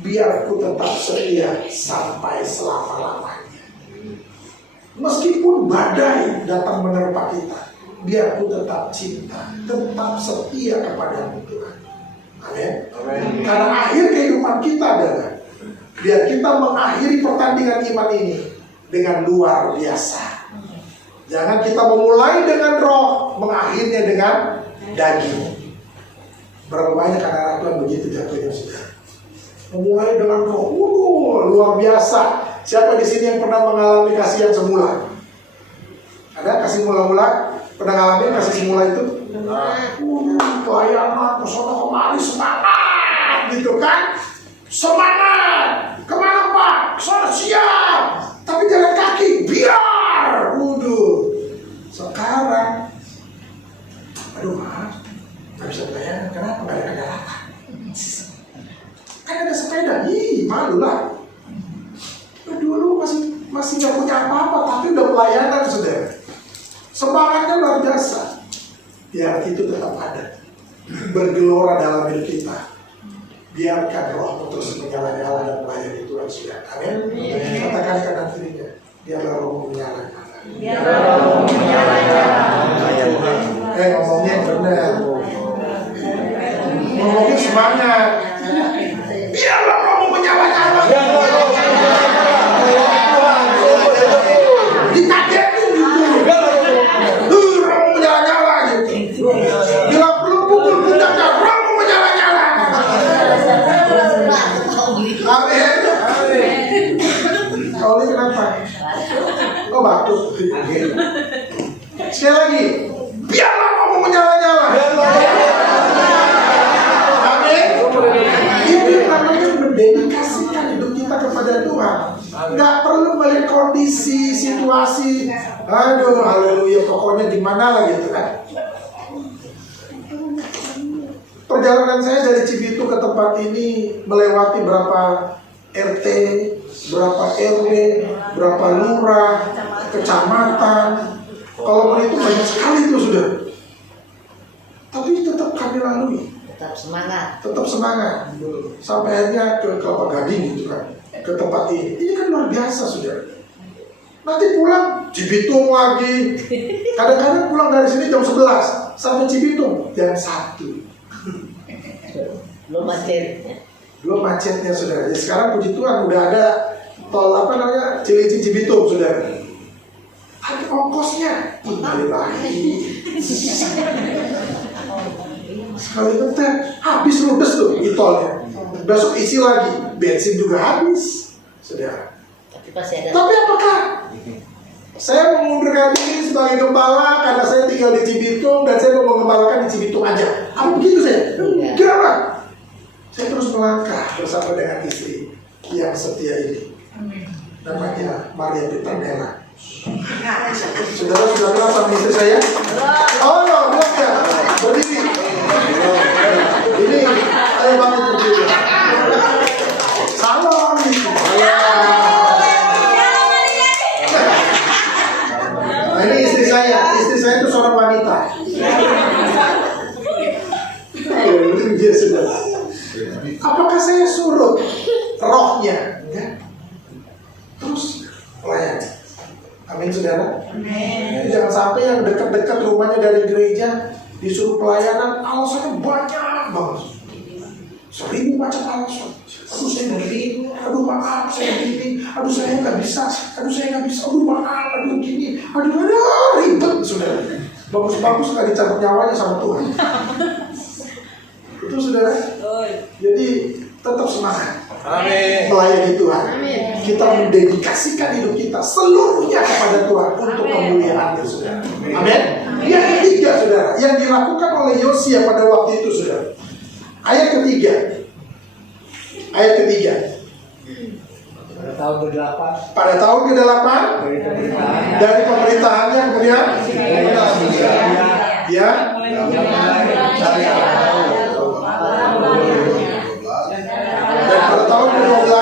biar ku tetap setia sampai selama-lamanya. Meskipun badai datang menerpa kita, biar ku tetap cinta, tetap setia kepadamu Tuhan. Amin. Karena akhir kehidupan kita adalah biar kita mengakhiri pertandingan iman ini dengan luar biasa. Jangan kita memulai dengan roh, mengakhirnya dengan daging. Berapa banyak anak-anak Tuhan begitu jatuhnya, saudara. Memulai dengan roh, luar biasa. Siapa di sini yang pernah mengalami kasih yang semula? Ada kasih mula-mula? Pernah ngalamin kasih semula itu? Pelayanan, kesana kemari, semangat, gitu kan? Semangat, kemana Pak? Kesana siap. Tapi jalan kaki, biar. Sekarang, aduh maaf, gak bisa bayangkan kenapa gak ada kendaraan. Kan ada sepeda, malu lah. Dulu masih gak punya apa-apa, tapi udah pelayanan, saudara. Semangatnya luar biasa. Biar itu tetap ada, bergelora dalam hidup kita. Biarkan roh terus menyala-nyala dan melayani Tuhan, saudara. Amin. Katakan kanan kirinya, biarlah roh menyala-nyala. Ngomongnya yang benar. Ngomongnya semangat. Biarlah roh menyala-nyala. Dikagetin gitu. Roh menyala-nyala gitu. Bila perlu pukul pundaknya, roh menyala-nyala. Amin. Kau ini kenapa? Oh batuk. Sekali lagi, biarlah kamu menyala-nyala. Amin. Itu namanya mendedikasikan hidup kita kepada Tuhan. Nggak perlu melihat kondisi, situasi. Aduh, haleluya, pokoknya gimana lah gitu kan. Perjalanan saya dari Cibitung ke tempat ini melewati berapa RT, berapa RW, berapa lurah, kecamatan. Kalau itu banyak sekali itu sudah. Tapi tetap kami lalui. Tetap semangat. Tetap semangat. Sampai akhirnya ke Kelapa Gading gitu kan. Ke tempat ini. Ini kan luar biasa sudah. Nanti pulang Cibitung lagi. Kadang-kadang pulang dari sini jam 11 sampai Cibitung jam 1. Belum macet. Belum macetnya saudara. Jadi sekarang puji Tuhan udah ada tol apa namanya Cilincing Cibitung saudara. Ada ongkosnya. Kembali lagi. Sekali ngetek habis ludes tuh di tolnya. Besok isi lagi, bensin juga habis saudara. Tapi pasti ada. Tapi apakah saya mengundurkan diri sebagai gembala karena saya tinggal di Cibitung dan saya mau mengembalakan di Cibitung aja? Apa begitu saya? Enggak lah. Saya terus melangkah bersama dengan istri yang setia ini. Namanya Maria Petronella. Saudara sudah kenal sama istri saya? Oh no, belum ya. Berdiri. Ini saya banget berdiri. Salam. Nah, ini istri saya enggak. Terus pelayan. Amin saudara. Amin. Jangan sampai yang dekat-dekat rumahnya dari gereja disuruh pelayanan, alasannya banyak banget. 1000 macam alasan. Aduh saya begini, aduh maaf saya begini, aduh saya nggak bisa, aduh maaf, aduh gini, aduh ribet saudara. Bagus-bagus nggak dicabut nyawanya sama Tuhan. Itu saudara. Jadi tetap semangat. Amin. Melayani Tuhan. Kita mendedikasikan hidup kita seluruhnya kepada Tuhan untuk kemuliaan-Nya, saudara. Amin. Yang ketiga, saudara, yang dilakukan oleh Yosia pada waktu itu, saudara. Ayat ketiga. Pada tahun ke-8 dari pemerintahannya kemudian ya. Dan pada tahun ke-12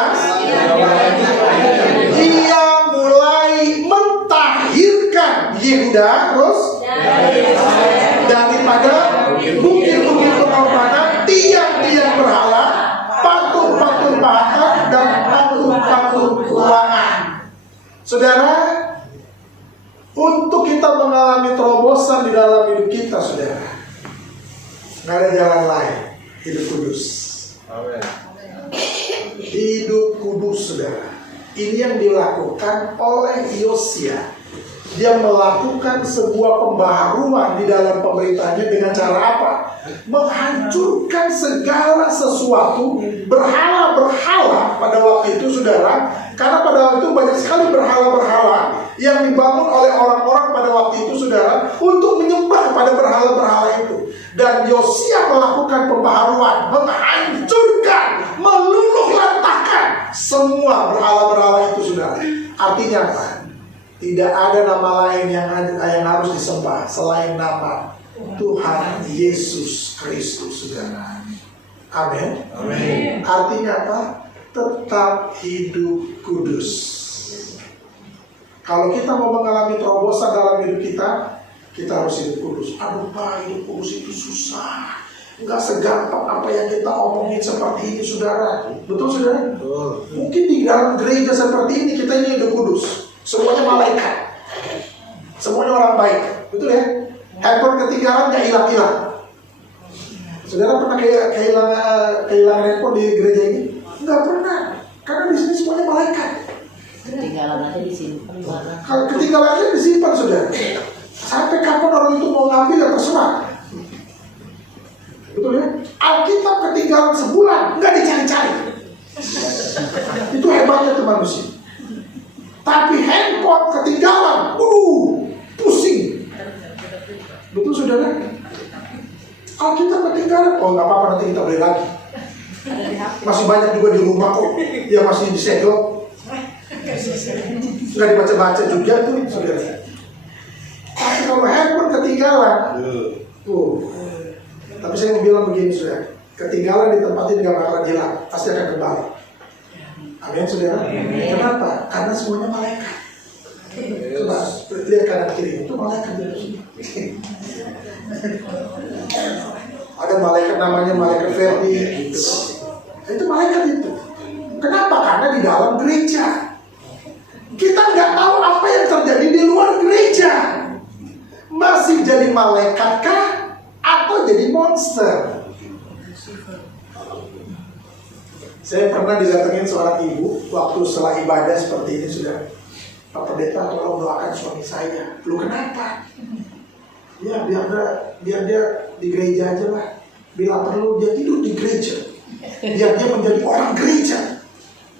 dia mulai mentahirkan Yehuda terus daripada bukit-bukit pengorbanan, tiang-tiang berhala, patung-patung pahat dan patung-patung ruangan. Saudara, untuk kita mengalami terobosan di dalam hidup kita, saudara, nggak ada jalan lain, hidup kudus. Amin. Hidup kudus, saudara. Ini yang dilakukan oleh Yosia. Dia melakukan sebuah pembaharuan di dalam pemerintahnya dengan cara apa? Menghancurkan segala sesuatu berhala-berhala pada waktu itu, saudara. Karena pada waktu itu banyak sekali berhala-berhala yang dibangun oleh orang-orang pada waktu itu, saudara, untuk menyembah kepada berhala-berhala itu. Dan Yosia melakukan pembaharuan, menghancurkan, meluluh lantakkan semua berhala-berhala itu, saudara. Artinya apa? Tidak ada nama lain yang harus disembah selain nama Tuhan Yesus Kristus, saudara. Amin. Amin. Artinya apa? Tetap hidup kudus. Kalau kita mau mengalami terobosan dalam hidup kita, kita harus hidup kudus. Aduh Pak, hidup kudus itu susah. Enggak segampang apa yang kita omongin seperti ini, saudara. Betul, saudara? Betul. Mungkin di dalam gereja seperti ini kita ini hidup kudus. Semuanya malaikat, semuanya orang baik, betul ya? Handphone ketinggalan gak hilang-hilang. Saudara pernah kehilangan handphone di gereja ini? Enggak pernah, karena di sini semuanya malaikat. Ketinggalan aja disimpan mana? Kalau ketinggalannya disimpan, saudara. Sampai kapan orang itu mau ngambil ya terserah. Betul ya? Alkitab ketinggalan sebulan nggak dicari-cari. Itu hebatnya tuh manusia. Tapi handphone ketinggalan, pusing. Betul, saudara? Alkitab ketinggalan, oh nggak apa-apa, nanti kita beli lagi. Masih banyak juga di rumah kok, ya masih disegel. Nggak dibaca-baca juga tuh, saudara. Tapi kalau handphone ketinggalan, tapi saya mau bilang begini, saudara. Ketinggalan di tempat ini nggak bakalan hilang, pasti akan kembali. Amin, saudara. Kenapa? Karena semuanya malaikat. Coba lihat kanan kiri, itu malaikat itu. Ada malaikat namanya malaikat Verdi. Itu malaikat itu. Kenapa? Karena di dalam gereja. Kita nggak tahu apa yang terjadi di luar gereja. Masih jadi malaikat kah? Atau jadi monster? Saya pernah didatengin seorang ibu waktu setelah ibadah seperti ini, sudah, Pak Pendeta tolong doakan suami saya. Lu kenapa? Ya biar dia di gereja aja lah. Bila perlu dia tidur di gereja. Biar dia menjadi orang gereja.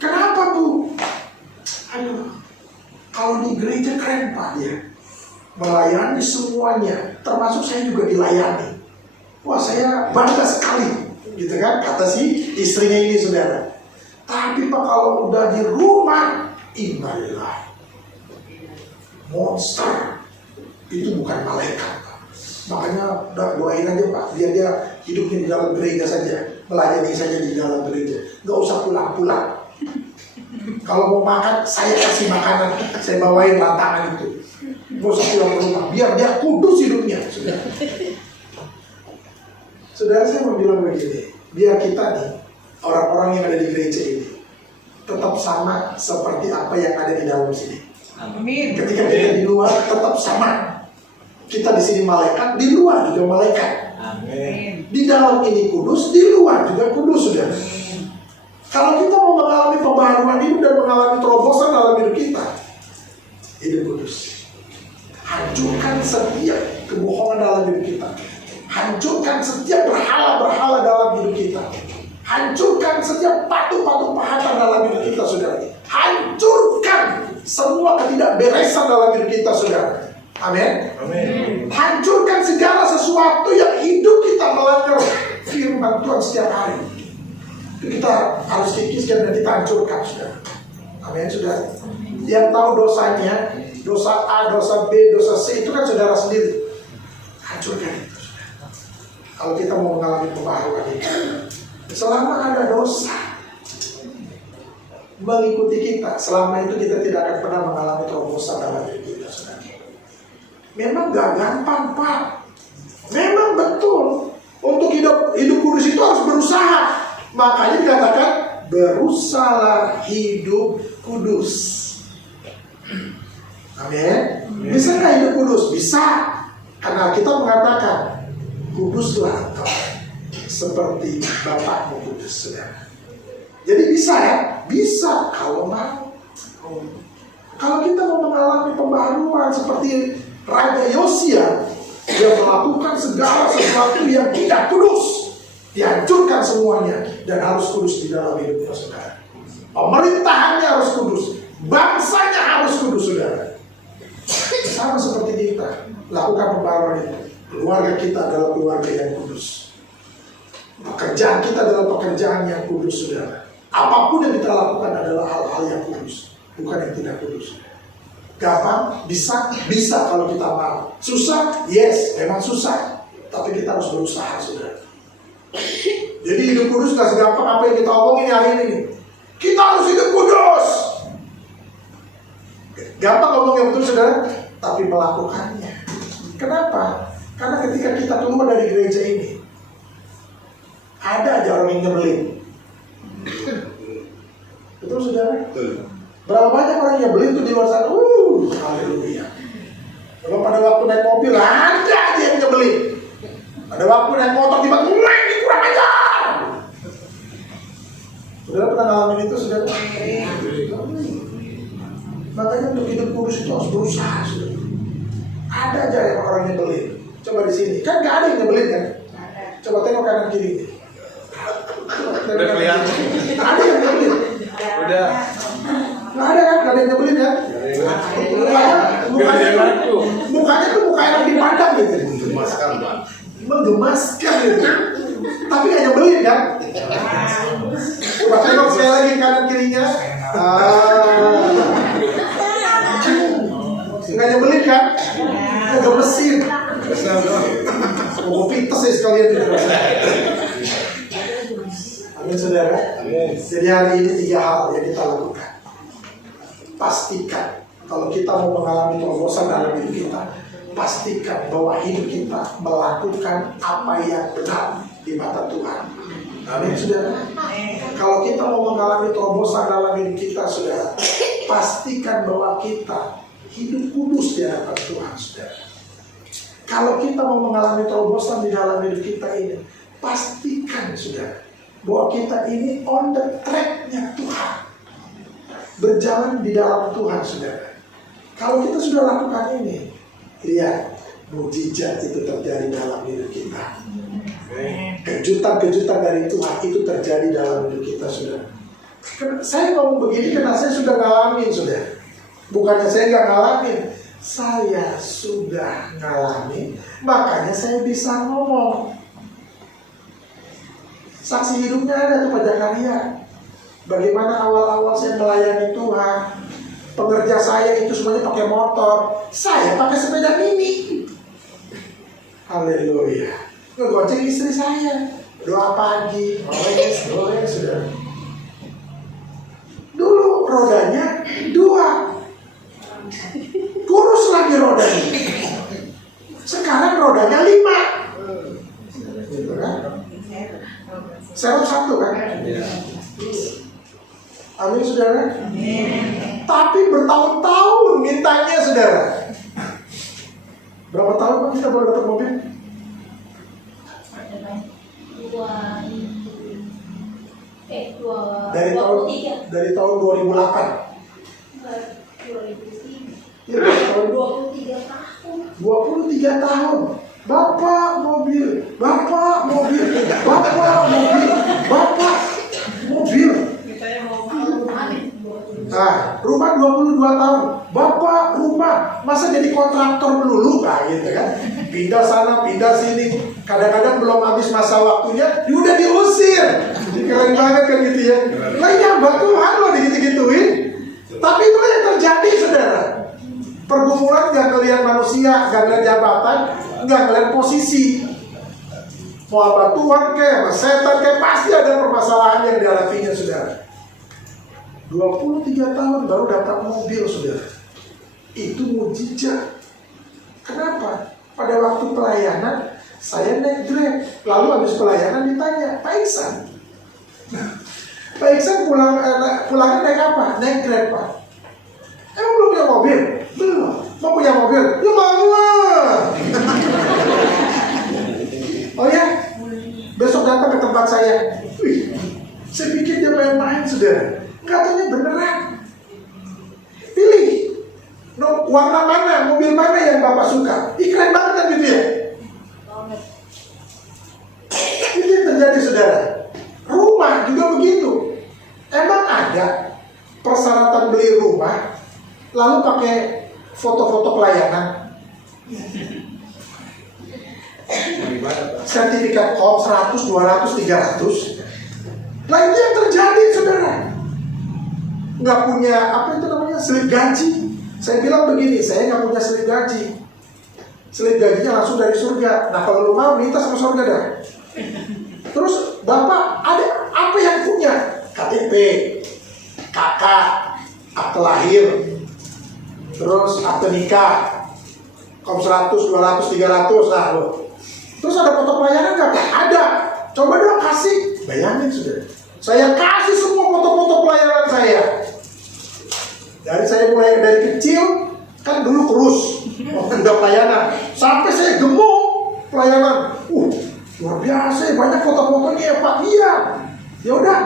Kenapa Bu? Aduh, kalau di gereja keren Pak ya. Melayani semuanya, termasuk saya juga dilayani. Wah saya bangga sekali. Gitu kan, kata si istrinya ini, saudara. Tapi Pak kalau udah di rumah, innalillahi, monster. Itu bukan malaikat, Pak. Makanya udah doain aja Pak, biar dia hidupnya di dalam gereja saja, melayani saja di dalam gereja, nggak usah pulang-pulang. Kalau mau makan, saya kasih makanan, saya bawain lantangan itu. Nggak usah pulang ke rumah, biar dia kudus hidupnya, saudara. Saudara, saya mau bilang begini, biar kita nih, orang-orang yang ada di gereja ini, tetap sama seperti apa yang ada di dalam sini. Amin. Ketika kita di luar tetap sama. Kita di sini malaikat, di luar juga malaikat. Amin. Di dalam ini kudus, di luar juga kudus, saudara. Kalau kita mau mengalami pembaharuan hidup dan mengalami terobosan dalam hidup kita, hidup kudus. Hancurkan setiap kebohongan dalam hidup kita. Hancurkan setiap berhala-berhala dalam hidup kita. Hancurkan setiap patung-patung pahatan dalam hidup kita, saudara. Hancurkan semua ketidakberesan dalam hidup kita, saudara. Amin. Amin. Hancurkan segala sesuatu yang hidup kita melanggar firman Tuhan setiap hari. Itu kita harus kikiskan dan kita hancurkan, saudara. Amin, saudara. Yang tahu dosanya, dosa A, dosa B, dosa C, itu kan saudara sendiri. Hancurkan itu, saudara. Kalau kita mau mengalami pembaharuan itu, selama ada dosa mengikuti kita, selama itu kita tidak akan pernah mengalami terobosan dalam hidup kita, saudara. Memang gak gampang, Pak. Memang betul. Untuk hidup kudus itu harus berusaha. Makanya dikatakan berusahalah hidup kudus. Amin. Bisa nggak hidup kudus? Bisa. Karena kita mengatakan kuduslah engkau seperti Bapakmu kudus, saudara. Jadi bisa ya? Bisa kalau mau. Kalau kita mau mengalami pembaharuan seperti Raja Yosia yang melakukan segala sesuatu yang tidak kudus, dihancurkan semuanya dan harus kudus di dalam hidupnya, saudara. Pemerintahannya harus kudus, bangsanya harus kudus, saudara. Sama seperti kita lakukan pembaharuan itu. Keluarga kita adalah keluarga yang kudus. Pekerjaan kita adalah pekerjaan yang kudus, saudara. Apapun yang kita lakukan adalah hal-hal yang kudus, bukan yang tidak kudus. Gampang? Bisa kalau kita mau. Susah? Yes, memang susah. Tapi kita harus berusaha, saudara. Jadi hidup kudus gak segampang apa yang kita omongin hari ini. Kita harus hidup kudus. Gampang ngomong yang betul, saudara, tapi melakukannya. Kenapa? Karena ketika kita keluar dari gereja ini, ada aja orang yang nyebelin. Betul, saudara? Betul. Berapa banyak orang yang nyebelin tuh di luar sana? Haleluya. Kalau pada waktu naik mobil ada aja yang nyebelin. Pada waktu naik motor tiba-tiba ini kurang ajar. Saudara pernah ngalamin itu, saudara? Makanya untuk hidup kudus itu harus berusaha, saudara. Ada aja yang orang nyebelin. Coba di sini, kan gak ada yang nyebelin kan? Coba tengok kanan kiri. Udah kelihatan. Ada yang nyebelin. Udah. Nggak ada kan? Nggak ada yang nyebelin kan? Mukanya tuh muka yang dipandang gitu. Menggemaskan, Pak. Menggemaskan gitu. Tapi nggak nyebelin kan? Coba tengok sekali lagi kanan kirinya. Nggak nyebelin kan? Ngegemesin. Mau pites ya sekalian gitu. Amin, saudara. Jadi hari ini 3 hal yang kita lakukan. Pastikan kalau kita mau mengalami terobosan dalam hidup kita, pastikan bahwa hidup kita melakukan apa yang benar di mata Tuhan. Amin, saudara. Kalau kita mau mengalami terobosan dalam hidup kita, saudara, pastikan bahwa kita hidup kudus di hadapan Tuhan, saudara. Kalau kita mau mengalami terobosan di dalam hidup kita ini, pastikan, saudara, bahwa kita ini on the track-nya Tuhan, berjalan di dalam Tuhan, saudara. Kalau kita sudah lakukan ini, lihat, mukjizat itu terjadi dalam hidup kita. Kejutan-kejutan dari Tuhan itu terjadi dalam hidup kita, saudara. Saya ngomong begini karena saya sudah ngalamin, saudara. Bukannya saya nggak ngalamin, saya sudah ngalamin, makanya saya bisa ngomong. Saksi hidupnya ada tuh Pak Jakaria. Bagaimana awal-awal saya melayani Tuhan. Pengerja saya itu semuanya pakai motor, saya pakai sepeda mini. Haleluya. Ngegoceng istri saya. Doa pagi, oleh sudah. Dulu rodanya 2, kurus lagi rodanya. Sekarang rodanya 5. Gitu kan? Serep 1 kan? Amin saudara. Tapi bertahun-tahun mintanya saudara. Berapa tahun Pak kita baru dapat mobil? Dari tahun 2008. Ya, dari tahun 23 tahun. Bapak mobil. Nah, rumah 22 tahun. Bapak rumah. Masa jadi kontraktor melulu gitu kan? Pindah sana, pindah sini. Kadang-kadang belum habis masa waktunya, udah diusir. Keren banget kan gitu ya. Lah nyambak Tuhan loh digitu-gituin. Tapi itu yang terjadi saudara. Pergumulan gak ngeliat manusia, gak ngeliat jabatan, gak ngeliat posisi. Mau apa Tuhan kayak, setan kayak, pasti ada permasalahan yang dihadapinya saudara. 23 tahun baru dapat mobil saudara. Itu mujizat. Kenapa? Pada waktu pelayanan saya naik Grab. Lalu habis pelayanan ditanya, Pak Iksan, Pak Iksan pulangnya naik apa? Naik Grab Pak. Emang belum punya mobil? Belum. Mau punya mobil? Ya mau. Oh ya, besok datang ke tempat saya. Wih, saya pikir dia main-main saudara. Katanya beneran. Pilih. Warna mana, mobil mana yang Bapak suka? Keren banget kan gitu ya? Itu yang terjadi saudara. Rumah juga begitu. Emang ada persyaratan beli rumah lalu pakai foto-foto pelayanan? Sertifikat COP 100, 200, 300. Nah itu yang terjadi saudara. Nggak punya apa itu namanya slip gaji. Saya bilang begini, saya nggak punya slip gaji. Slip gajinya langsung dari surga. Nah kalau lu mau minta sama surga dah. Terus Bapak ada apa yang punya? KTP, KK, akte lahir, terus akte nikah, COP 100, 200, 300. Nah lo. Terus ada foto pelayanan nggak? Ada. Coba dong kasih. Bayangin sudah. Saya kasih semua foto-foto pelayanan saya. Dari saya mulai dari kecil, kan dulu kurus, udah pelayanan, sampai saya gemuk pelayanan. Luar biasa, banyak foto-fotonya ya Pak. Iya. Ya udah.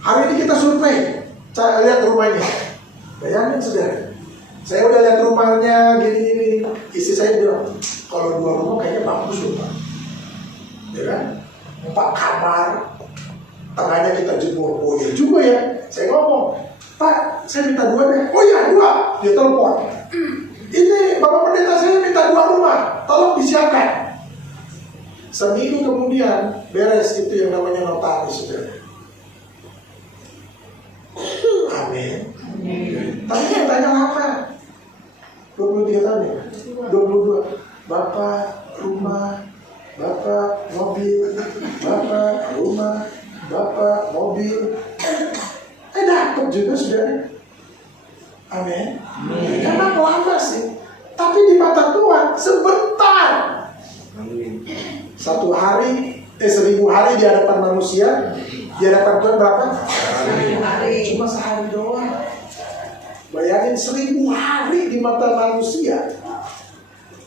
Hari ini kita survei. Saya lihat rumahnya. Bayangin sudah. Saya udah lihat rumahnya gini-gini. Istri saya bilang, kalau 2 rumah kayaknya bagus loh Pak. Ya kan? 4 kamar. Tengahnya kita jemur. Oh iya juga ya. Saya ngomong, Pak, saya minta 2 deh. Oh iya 2. Dia telepon. Ini Bapak Pendeta saya minta 2 rumah. Tolong disiapkan. Seminggu kemudian beres itu yang namanya notaris saudara. Amin. Tapi yang tanya lama. 23 tahun ya? 22. Bapak rumah, Bapak mobil, Bapak rumah, Bapak mobil. Dapat juga saudara. Amin. Karena lama sih. Tapi di mata Tuhan sebentar. 1 hari, 1000 hari di hadapan manusia, di hadapan Tuhan berapa? 1000 hari. Cuma sehari doang. Bayangin 1000 hari di mata manusia,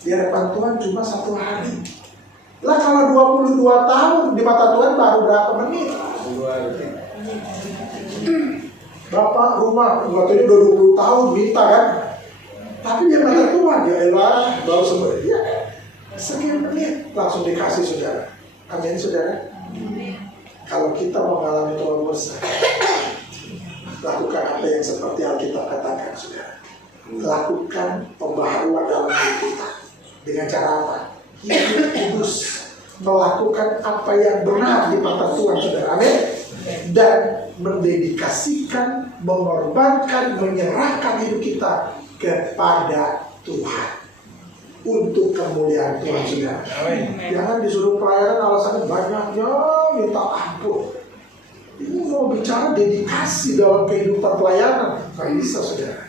di hadapan Tuhan cuma 1 hari. Lah kalau 22 tahun di mata Tuhan baru berapa menit? Bapak rumah, katanya udah 20 tahun minta kan? Tapi di mata Tuhan, ya elah, baru sebenarnya sekian menit langsung dikasih saudara. Amin saudara. Kalau kita mengalami Tuhan besar, lakukan apa yang seperti Alkitab katakan saudara. Lakukan pembaharuan dalam hidup kita. Dengan cara apa? Hidup kudus. Melakukan apa yang benar di mata Tuhan saudara. Amin. Dan mendedikasikan, mengorbankan, menyerahkan hidup kita kepada Tuhan. Untuk kemuliaan Tuhan saudara. Jangan disuruh pelayanan alasannya banyaknya minta ampun. Ini mau bicara dedikasi dalam kehidupan pelayanan. Gak bisa saudara.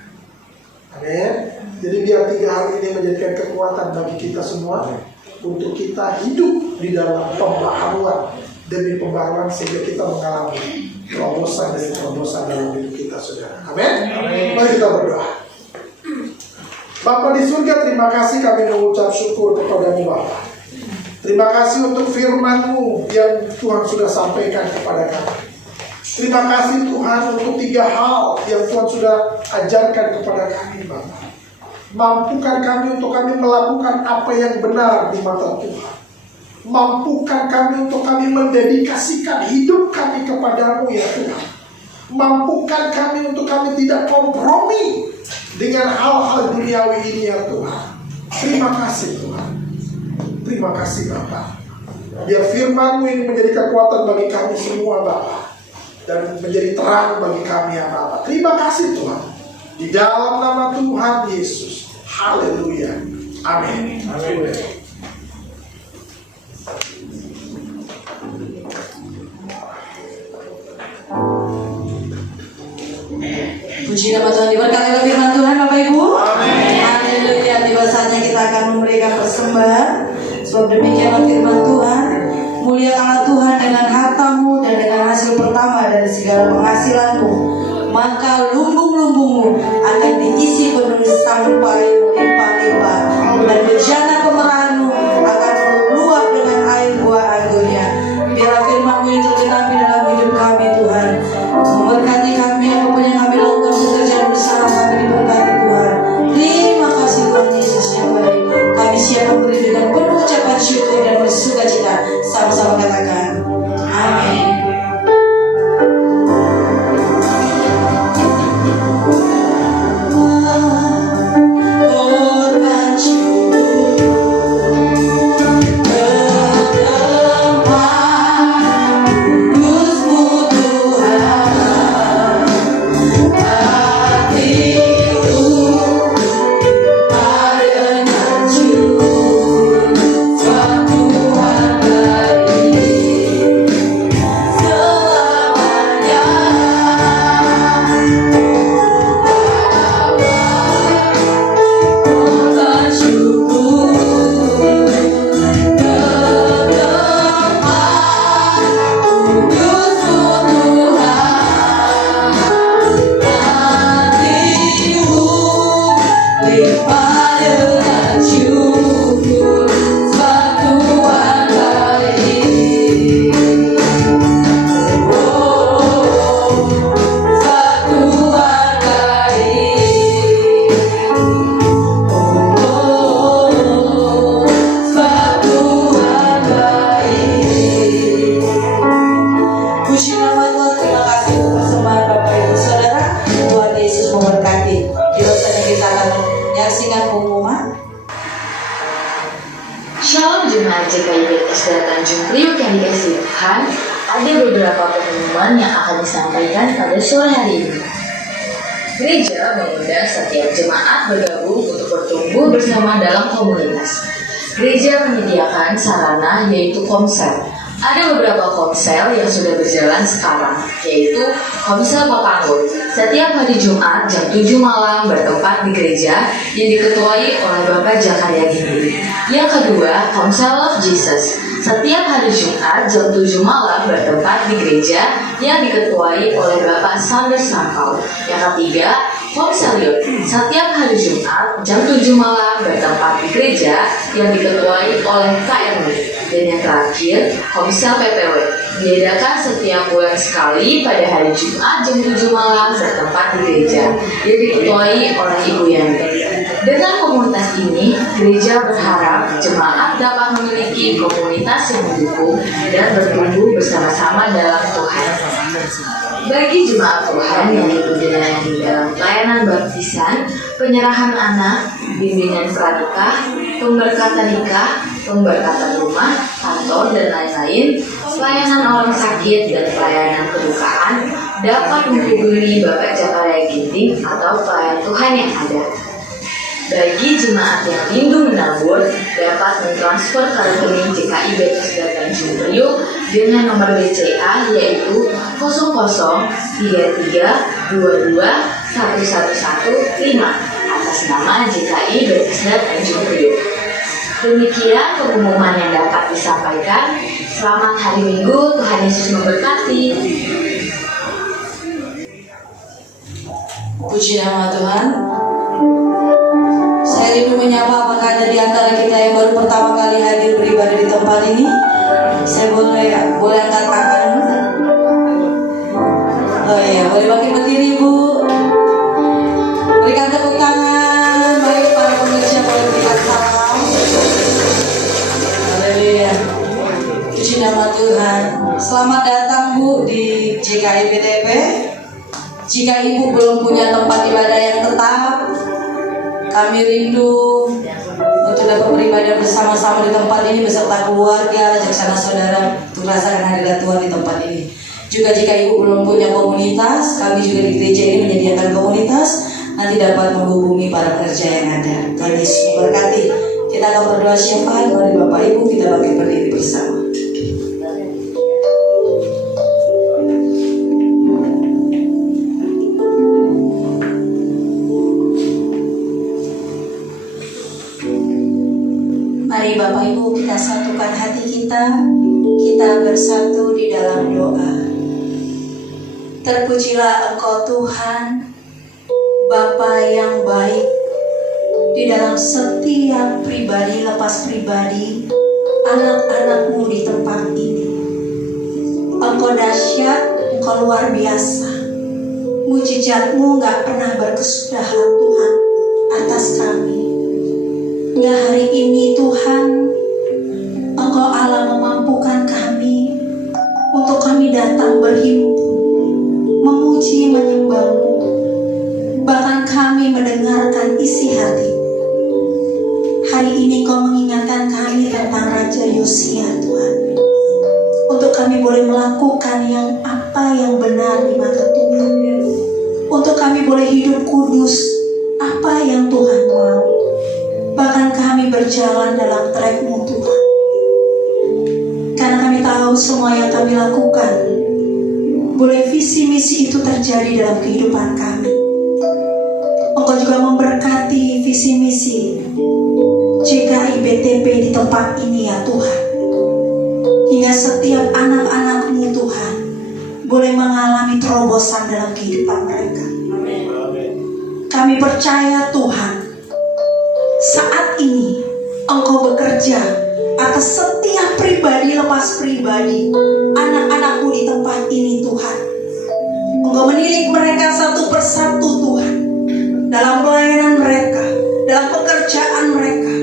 Amin. Jadi biar 3 hari ini menjadikan kekuatan bagi kita semua. Untuk kita hidup di dalam pembaharuan. Demi pembaharuan sehingga kita mengalami terobosan dari terobosan dalam hidup kita, saudara. Amin. Mari kita berdoa. Bapa di surga, terima kasih kami mengucap syukur kepada-Mu Bapa. Terima kasih untuk firman-Mu yang Tuhan sudah sampaikan kepada kami. Terima kasih Tuhan untuk 3 hal yang Tuhan sudah ajarkan kepada kami Bapa. Mampukan kami untuk kami melakukan apa yang benar di mata Tuhan. Mampukan kami untuk kami mendedikasikan hidup kami kepada-Mu ya Tuhan. Mampukan kami untuk kami tidak kompromi dengan hal-hal duniawi ini ya Tuhan. Terima kasih Tuhan. Terima kasih Bapa. Biar firman-Mu ini menjadi kekuatan bagi kami semua Bapa, dan menjadi terang bagi kami ya Bapa. Terima kasih Tuhan. Di dalam nama Tuhan Yesus. Haleluya. Amin. Amin. Puji nama Tuhan, diberkati oleh firman Tuhan Bapak Ibu. Amin. Haleluya. Tiba saatnya kita akan memberikan persembahan. Sebab demikianlah firman Tuhan. Muliakanlah Tuhan dengan hartamu dan dengan hasil pertama dari segala penghasilanmu, maka lumbung-lumbungmu akan diisi penuh sampai melimpah-limpah, dan bejana pemerahanmu akan meluap dengan air buah anggurnya. Biarlah firman-Mu yang tergenapi dalam hidup kami Tuhan, memberkati kami apapun yang kami lakukan, pekerjaan bersama kami diberkati Tuhan. Terima kasih Tuhan Yesus yang baik. Kami siap memberi dengan penuh ucapan syukur dan bersukacita. Sama-sama katakan amin. Shalom Jemaat GKI Bethesda Tanjung Priok yang dikasihi Tuhan. Ada beberapa pengumuman yang akan disampaikan pada sore hari ini. Gereja mengundang setiap jemaat bergabung untuk bertumbuh bersama dalam komunitas. Gereja menyediakan sarana yaitu komsel. Ada beberapa komsel yang sudah berjalan sekarang, yaitu Komsel Papangur. Setiap hari Jumat jam 7 malam bertempat di gereja yang diketuai oleh Bapak Jakaria Gindiri. Yang kedua, Komsel Love Jesus. Setiap hari Jumat jam 7 malam bertempat di gereja yang diketuai oleh Bapak Sander Sampau. Yang ketiga, Komsel Youth. Setiap hari Jumat jam 7 malam bertempat di gereja yang diketuai oleh Kak Erwin. Dan yang terakhir, Komsel PPW. Diadakan setiap bulan sekali pada hari Jumat jam 7 malam bertempat di gereja yang diketuai oleh Ibu Yanti. Dengan komunitas ini, gereja berharap jemaat dapat memiliki komunitas yang mendukung dan bertumbuh bersama-sama dalam Tuhan. Bagi jemaat Tuhan yang dilayani dalam pelayanan baptisan, penyerahan anak, bimbingan pranikah, pemberkatan nikah, pemberkatan rumah, kantor, dan lain-lain, pelayanan orang sakit dan pelayanan kedukaan dapat menghubungi Bapak Jakaria Ginting atau pelayan Tuhan yang ada. Bagi jemaat yang rindu menabur, dapat mentransfer ke rekening GKI Bethesda Tanjung Priok dengan nomor BCA yaitu 0033221115 atas nama GKI Bethesda Tanjung Priok. Demikian pengumuman yang dapat disampaikan. Selamat hari Minggu, Tuhan Yesus memberkati. Puji nama Tuhan. Saya rindu menyapa apakah ada di antara kita yang baru pertama kali hadir beribadah di tempat ini. Saya boleh angkat tangan. Oh iya, boleh bangkit berdiri Bu. Berikan tepuk tangan. Baik para pemirsa boleh berikan salam. Haleluya. Puji nama Tuhan. Selamat datang Bu di JKI BTP. Jika Ibu belum punya tempat ibadah yang tetap, kami rindu untuk dapat beribadah bersama-sama di tempat ini beserta keluarga, sanak saudara, untuk rasakan hadirat Tuhan di tempat ini. Juga jika Ibu belum punya komunitas, kami juga di gereja ini menyediakan komunitas. Nanti dapat menghubungi para pekerja yang ada. Tuhan Yesus memberkati. Kita akan berdoa syafaat. Mari Bapak Ibu kita bangkit berdiri bersama. Mari Bapak Ibu kita satukan hati kita bersatu di dalam doa. Terpujilah Engkau Tuhan, Bapa yang baik, di dalam setiap pribadi lepas pribadi, anak-anak-Mu di tempat ini. Engkau dahsyat, Engkau luar biasa. Mujizat-Mu gak pernah berkesudahan Tuhan atas kami. Hingga hari ini Tuhan, Engkau Allah memampukan kami untuk kami datang berhimpun, memuji menyembah-Mu, bahkan kami mendengarkan isi hati. Hari ini Kau mengingatkan kami tentang Raja Yosia Tuhan, untuk kami boleh melakukan apa yang benar di mata Tuhan, untuk kami boleh hidup kudus apa yang Tuhan mau. Bahkan kami berjalan dalam track-Mu Tuhan. Karena kami tahu semua yang kami lakukan, boleh visi misi itu terjadi dalam kehidupan kami. Engkau juga memberkati visi misi JKI BTP di tempat ini ya Tuhan. Hingga setiap anak-anak-Mu Tuhan boleh mengalami terobosan dalam kehidupan mereka. Kami percaya Tuhan, saat ini Engkau bekerja atas setiap pribadi lepas pribadi, anak-anak-Mu di tempat ini Tuhan. Engkau menilik mereka satu persatu Tuhan, dalam pelayanan mereka, dalam pekerjaan mereka,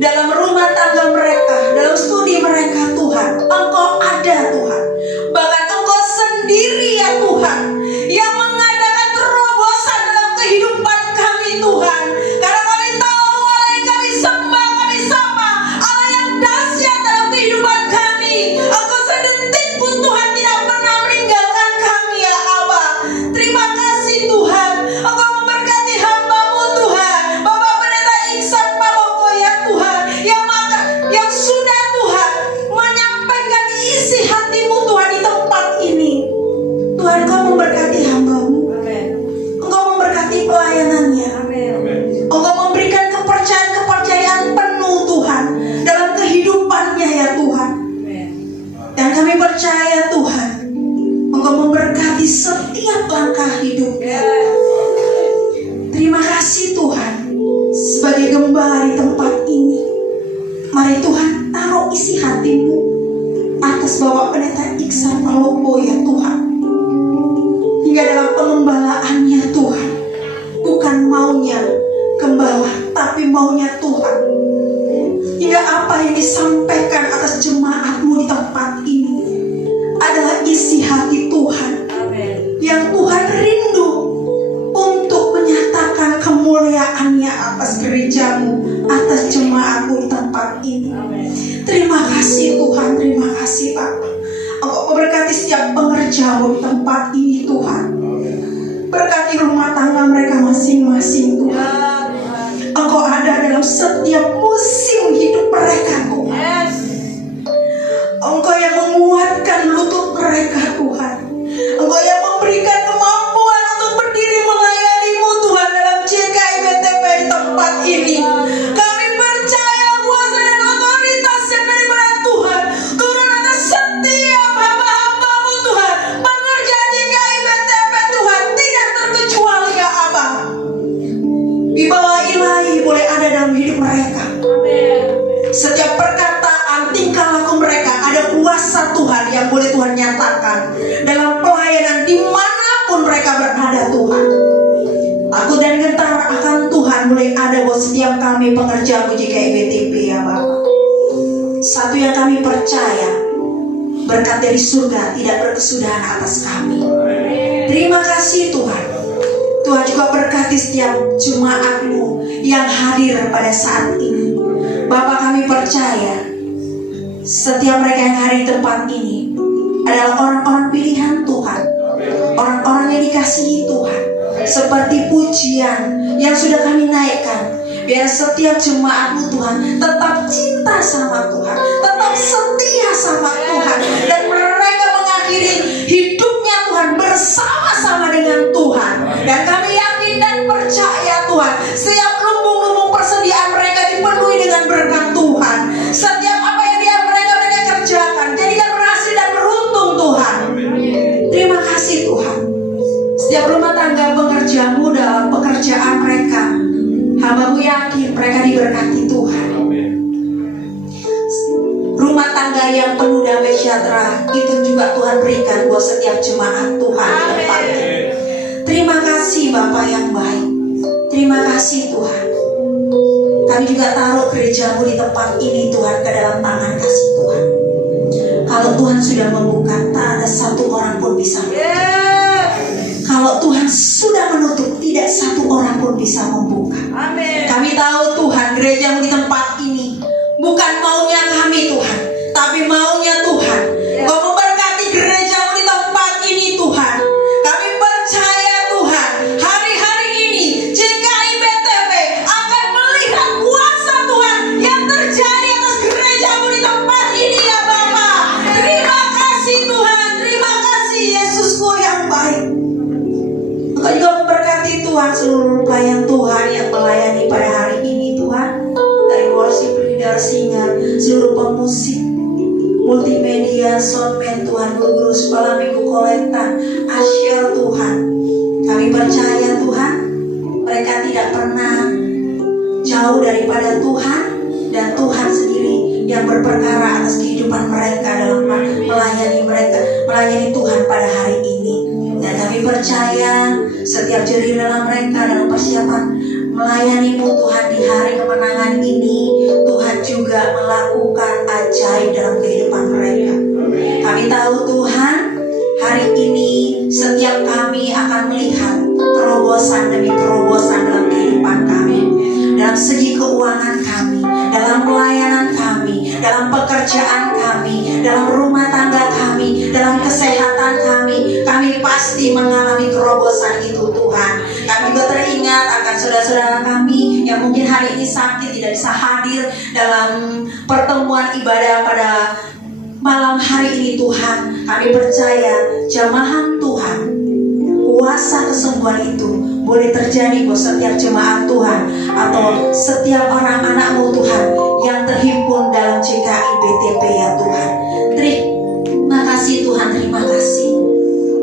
dalam rumah tangga mereka, dalam studi mereka Tuhan. Engkau ada Tuhan. Bahkan Engkau sendiri ya Tuhan yang mengadakan terobosan dalam kehidupan kami Tuhan. Karena kami tahu Allah yang kami sembah, kami sapa, Allah yang dahsyat dalam kehidupan kami. Engkau sedetik pun Tuhan tidak pernah meninggalkan kami ya Aba. Terima kasih Tuhan. Engkau memberkati hamba-Mu Tuhan, Bapak Pendeta Iksan Paloko ya Tuhan, yang sudah Tuhan menyampaikan isi hati-Mu Tuhan di tempat ini. Tuhan, Engkau memberkati hamba-Mu. Engkau memberkati pelayanannya. Engkau memberikan kepercayaan penuh Tuhan dalam kehidupannya ya Tuhan. Dan kami percaya Tuhan, Engkau memberkati setiap langkah hidupnya. Terima kasih Tuhan sebagai gembala di tempat ini. Mari Tuhan taruh isi hati-Mu atas Bapak Pendeta Iksan Paloko ya Tuhan. Hingga dalam pengembalaannya Tuhan, bukan maunya gembala, tapi maunya Tuhan. Hingga apa yang disampaikan atas jemaat-Mu di tempat ini adalah isi hati Tuhan, yang Tuhan rindu untuk menyatakan kemuliaan-Nya atas gereja-Mu, atas jemaat-Mu di tempat ini. Terima kasih Tuhan, terima kasih Bapak. Engkau memberkati setiap pengerja-Mu di tempat ini Tuhan. Berkati rumah tangga mereka masing-masing Tuhan. Engkau ada dalam setiap musim hidup mereka Tuhan. Engkau yang menguatkan lutut mereka Tuhan. Engkau yang memberikan kemampuan untuk berdiri melayani-Mu Tuhan dalam JKI BTP di tempat ini. Kami percaya kuasa dan otoritas yang daripada Tuhan turun atas setiap hamba-hamba-Mu Tuhan. Pengerja JKI BTP Tuhan, tidak terkecuali ya boleh ada buat setiap kami pengerja GKI BTP ya Bapak. Satu yang kami percaya, berkat dari surga tidak berkesudahan atas kami. Terima kasih Tuhan. Tuhan juga berkati setiap jemaat-Mu yang hadir pada saat ini. Bapak, kami percaya setiap mereka yang hadir di tempat ini adalah orang-orang pilihan Tuhan, orang-orang yang dikasihi Tuhan. Seperti pujian yang sudah kami naikkan, biar setiap jemaat-Mu Tuhan tetap cinta sama Tuhan, tetap setia sama Tuhan, dan mereka mengakhiri hidupnya Tuhan bersama-sama dengan Tuhan. Dan kami yakin dan percaya Tuhan, setiap lumbung-lumbung persediaan mereka dipenuhi dengan berkat Tuhan. Setiap apa yang mereka kerjakan jadikan berhasil dan beruntung Tuhan. Terima kasih Tuhan. Setiap rumah tangga pengerja-Mu dalam pekerjaan mereka, hamba-Mu yakin mereka diberkati Tuhan. Rumah tangga yang penuh damai sejahtera itu juga Tuhan berikan buat setiap jemaat Tuhan di tempat ini. Terima kasih Bapak yang baik. Terima kasih Tuhan. Kami juga taruh gereja-Mu di tempat ini Tuhan ke dalam tangan kasih Tuhan. Kalau Tuhan sudah membuka, tak ada satu orang pun bisa menutup. Kalau Tuhan sudah menutup, tidak satu orang pun bisa membuka. Kami tahu Tuhan, gereja-Mu di tempat ini bukan maunya kami Tuhan, tapi maunya Tuhan. Kau memberkati gereja-Mu di tempat ini Tuhan. Kami percaya Tuhan, hari-hari ini GKI BTP akan melihat kuasa Tuhan yang terjadi atas gereja-Mu di tempat ini ya Bapa. Terima kasih Tuhan, terima kasih Yesusku yang baik. Engkau juga memberkati Tuhan seluruh pelayan Tuhan yang melayani pada hari ini Tuhan. Dari worship leader, singer, seluruh pemusik, multimedia, soundman Tuhan, guru sekolah minggu kolektan, asyir Tuhan. Kami percaya Tuhan, mereka tidak pernah jauh daripada Tuhan, dan Tuhan sendiri yang berperkara atas kehidupan mereka dalam melayani Tuhan pada hari ini. Dan kami percaya setiap jeri dalam mereka dalam persiapan melayani-Mu Tuhan di hari kemenangan ini, Tuhan juga melakukan ajaib dalam kehidupan mereka. Kami tahu Tuhan, hari ini setiap kami akan melihat terobosan demi terobosan dalam kehidupan kami, dalam segi keuangan kami, dalam pelayanan kami, dalam pekerjaan kami, dalam rumah tangga kami, dalam kesehatan kami. Kami pasti mengalami terobosan itu Tuhan. Kami juga teringat akan saudara-saudara kami yang mungkin hari ini sakit, tidak bisa hadir dalam pertemuan ibadah pada malam hari ini Tuhan. Kami percaya jamahan Tuhan, kuasa kesembuhan itu boleh terjadi buat setiap jemaat Tuhan atau setiap orang anak-Mu Tuhan yang terhimpun dalam GKI BTP ya Tuhan. Terima kasih Tuhan, terima kasih.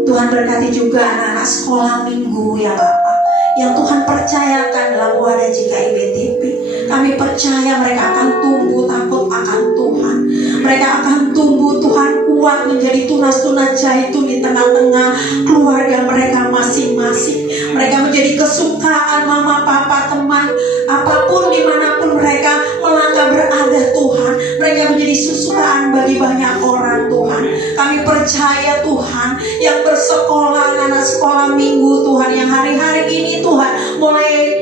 Tuhan berkati juga anak-anak sekolah minggu ya Bapak, yang Tuhan percayakan dalam wadah GKI BTP. Kami percaya mereka akan tumbuh takut akan Tuhan. Mereka akan tumbuh Tuhan kuat menjadi tunas-tunas zaitun di tengah-tengah keluarga mereka masing-masing. Mereka menjadi kesukaan mama, papa, teman, apapun dimanapun mereka melangkah berada Tuhan. Mereka menjadi kesukaan bagi banyak orang Tuhan. Kami percaya Tuhan, yang bersekolah, anak sekolah minggu Tuhan, yang hari-hari ini Tuhan mulai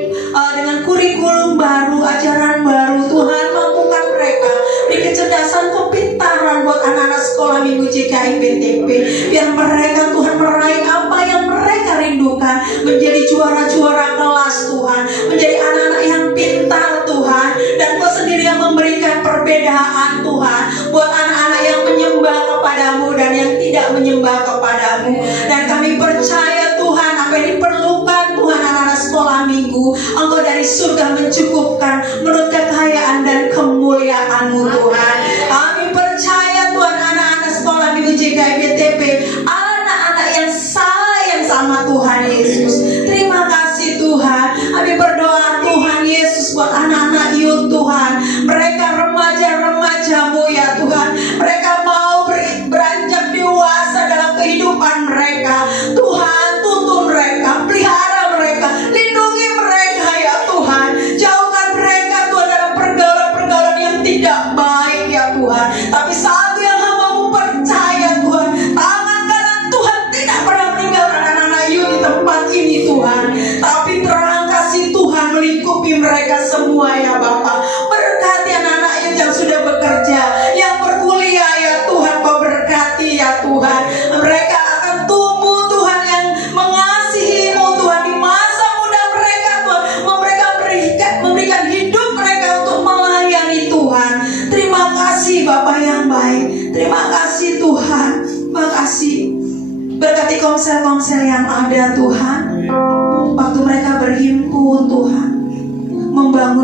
dengan kurikulum baru, ajaran baru Tuhan, mampukan mereka beri kecerdasan, kepintaran buat anak-anak sekolah minggu GKI BTP, biar mereka Tuhan meraih apa yang mereka rindukan, menjadi juara-juara kelas Tuhan, menjadi anak-anak yang pintar Tuhan. Dan Kau sendiri yang memberikan perbedaan Tuhan buat anak-anak yang menyembah kepadamu dan yang tidak menyembah kepadamu. Dan kami percaya Tuhan, apa yang diperlukan Tuhan anak-anak sekolah minggu, Engkau dari surga mencukupkan menurut kekayaan dan kemuliaan-Mu Tuhan. Kami percaya Tuhan, anak-anak sekolah minggu GKI BTP, anak-anak yang sayang sama Tuhan Yesus. Terima kasih Tuhan. Kami berdoa Tuhan Yesus buat anak-anak youth Tuhan, mereka remaja-remaja-Mu ya Tuhan. Mereka mau beranjak dewasa dalam kehidupan mereka. Tuhan, tuntun mereka, pelihara mereka, lindungi mereka ya Tuhan.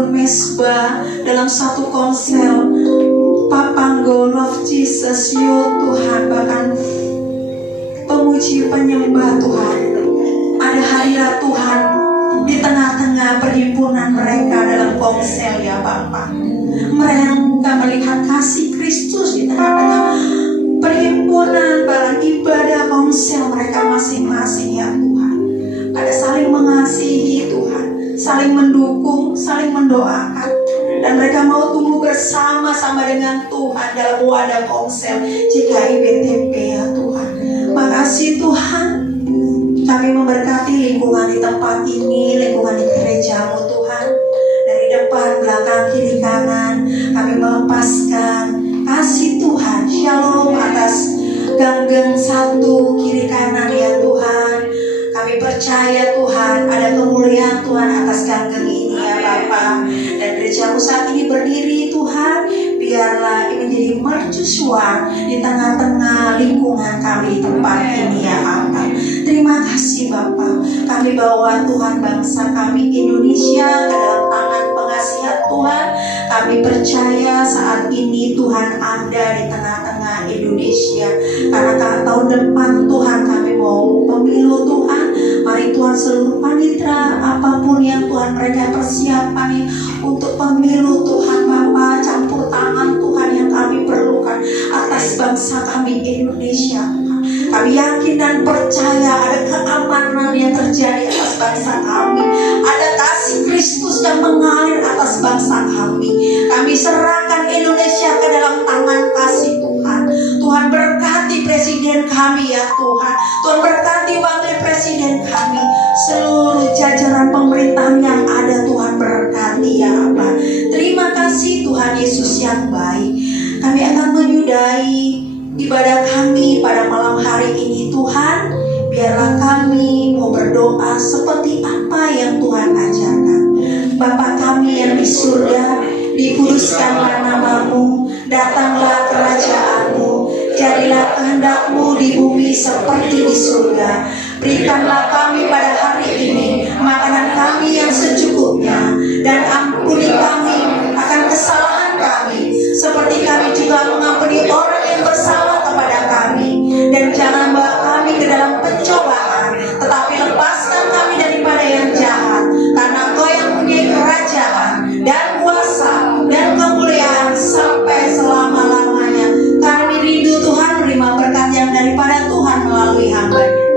membangun mesbah dalam satu konsel. Papanggo love Jesus you Tuhan, bahkan pemuji penyembah Tuhan. Ada hadirat Tuhan di tengah-tengah perhimpunan mereka dalam konsel ya Bapa. Mereka melihat kasih Kristus di tengah-tengah perhimpunan barang ibadah konsel mereka masing-masing ya Tuhan. Ada saling mengasihi Tuhan, saling mendukung, saling mendoakan, dan mereka mau tumbuh bersama-sama dengan Tuhan dalam wadah konsel GKI BTP ya Tuhan. Makasih Tuhan, kami memberkati lingkungan di tempat ini, lingkungan di gerejamu Tuhan. Dari depan, belakang, kiri, kanan, kami melepaskan kasih Tuhan, shalom atas gang-gang satu kiri kanan ya Tuhan. Kami percaya Tuhan ada kemuliaan Tuhan atas gang-gang ini ya Bapa. Dan gerejamu saat ini berdiri Tuhan, biarlah ini menjadi mercusuar di tengah-tengah lingkungan kami di tempat ini ya Bapa. Terima kasih Bapa. Kami bawa Tuhan bangsa kami Indonesia ke dalam tangan pengasihan Tuhan. Kami percaya saat ini Tuhan ada di tengah-tengah Indonesia. Karena tahun depan Tuhan kami mau pemilu Tuhan. Mari Tuhan seluruh panitra apapun yang Tuhan mereka persiapan untuk pemilu Tuhan Bapa, campur tangan Tuhan yang kami perlukan atas bangsa kami Indonesia. Kami yakin dan percaya ada keamanan yang terjadi atas bangsa kami. Ada kasih Kristus yang mengalir atas bangsa kami. Kami serahkan Indonesia ke dalam tangan kasih Tuhan. Tuhan berkati presiden kami ya Tuhan. Tuhan berkati wakil presiden kami. Seluruh jajaran pemerintahan yang ada Tuhan berkati ya Bapa. Terima kasih Tuhan Yesus yang baik. Kami akan menyudahi ibadah kami pada malam hari ini Tuhan. Biarlah kami mau berdoa seperti apa yang Tuhan ajarkan. Bapa kami yang di surga, dikuduskanlah namamu, datanglah kerajaanmu, jadilah kehendak-Mu di bumi seperti di surga. Berikanlah kami pada hari ini makanan kami yang secukupnya, dan ampuni kami akan kesalahan kami, seperti kami juga mengampuni orang yang bersalah kepada kami. Dan jangan bawa kami ke dalam pencobaan, tetapi lepaskan kami daripada yang jahat. Karena Engkau yang punya kerajaan dan kuasa dan kemuliaan sampai selama-lamanya. Kami rindu Tuhan menerima berkat yang daripada Tuhan melalui hamba-Nya.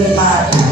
firman.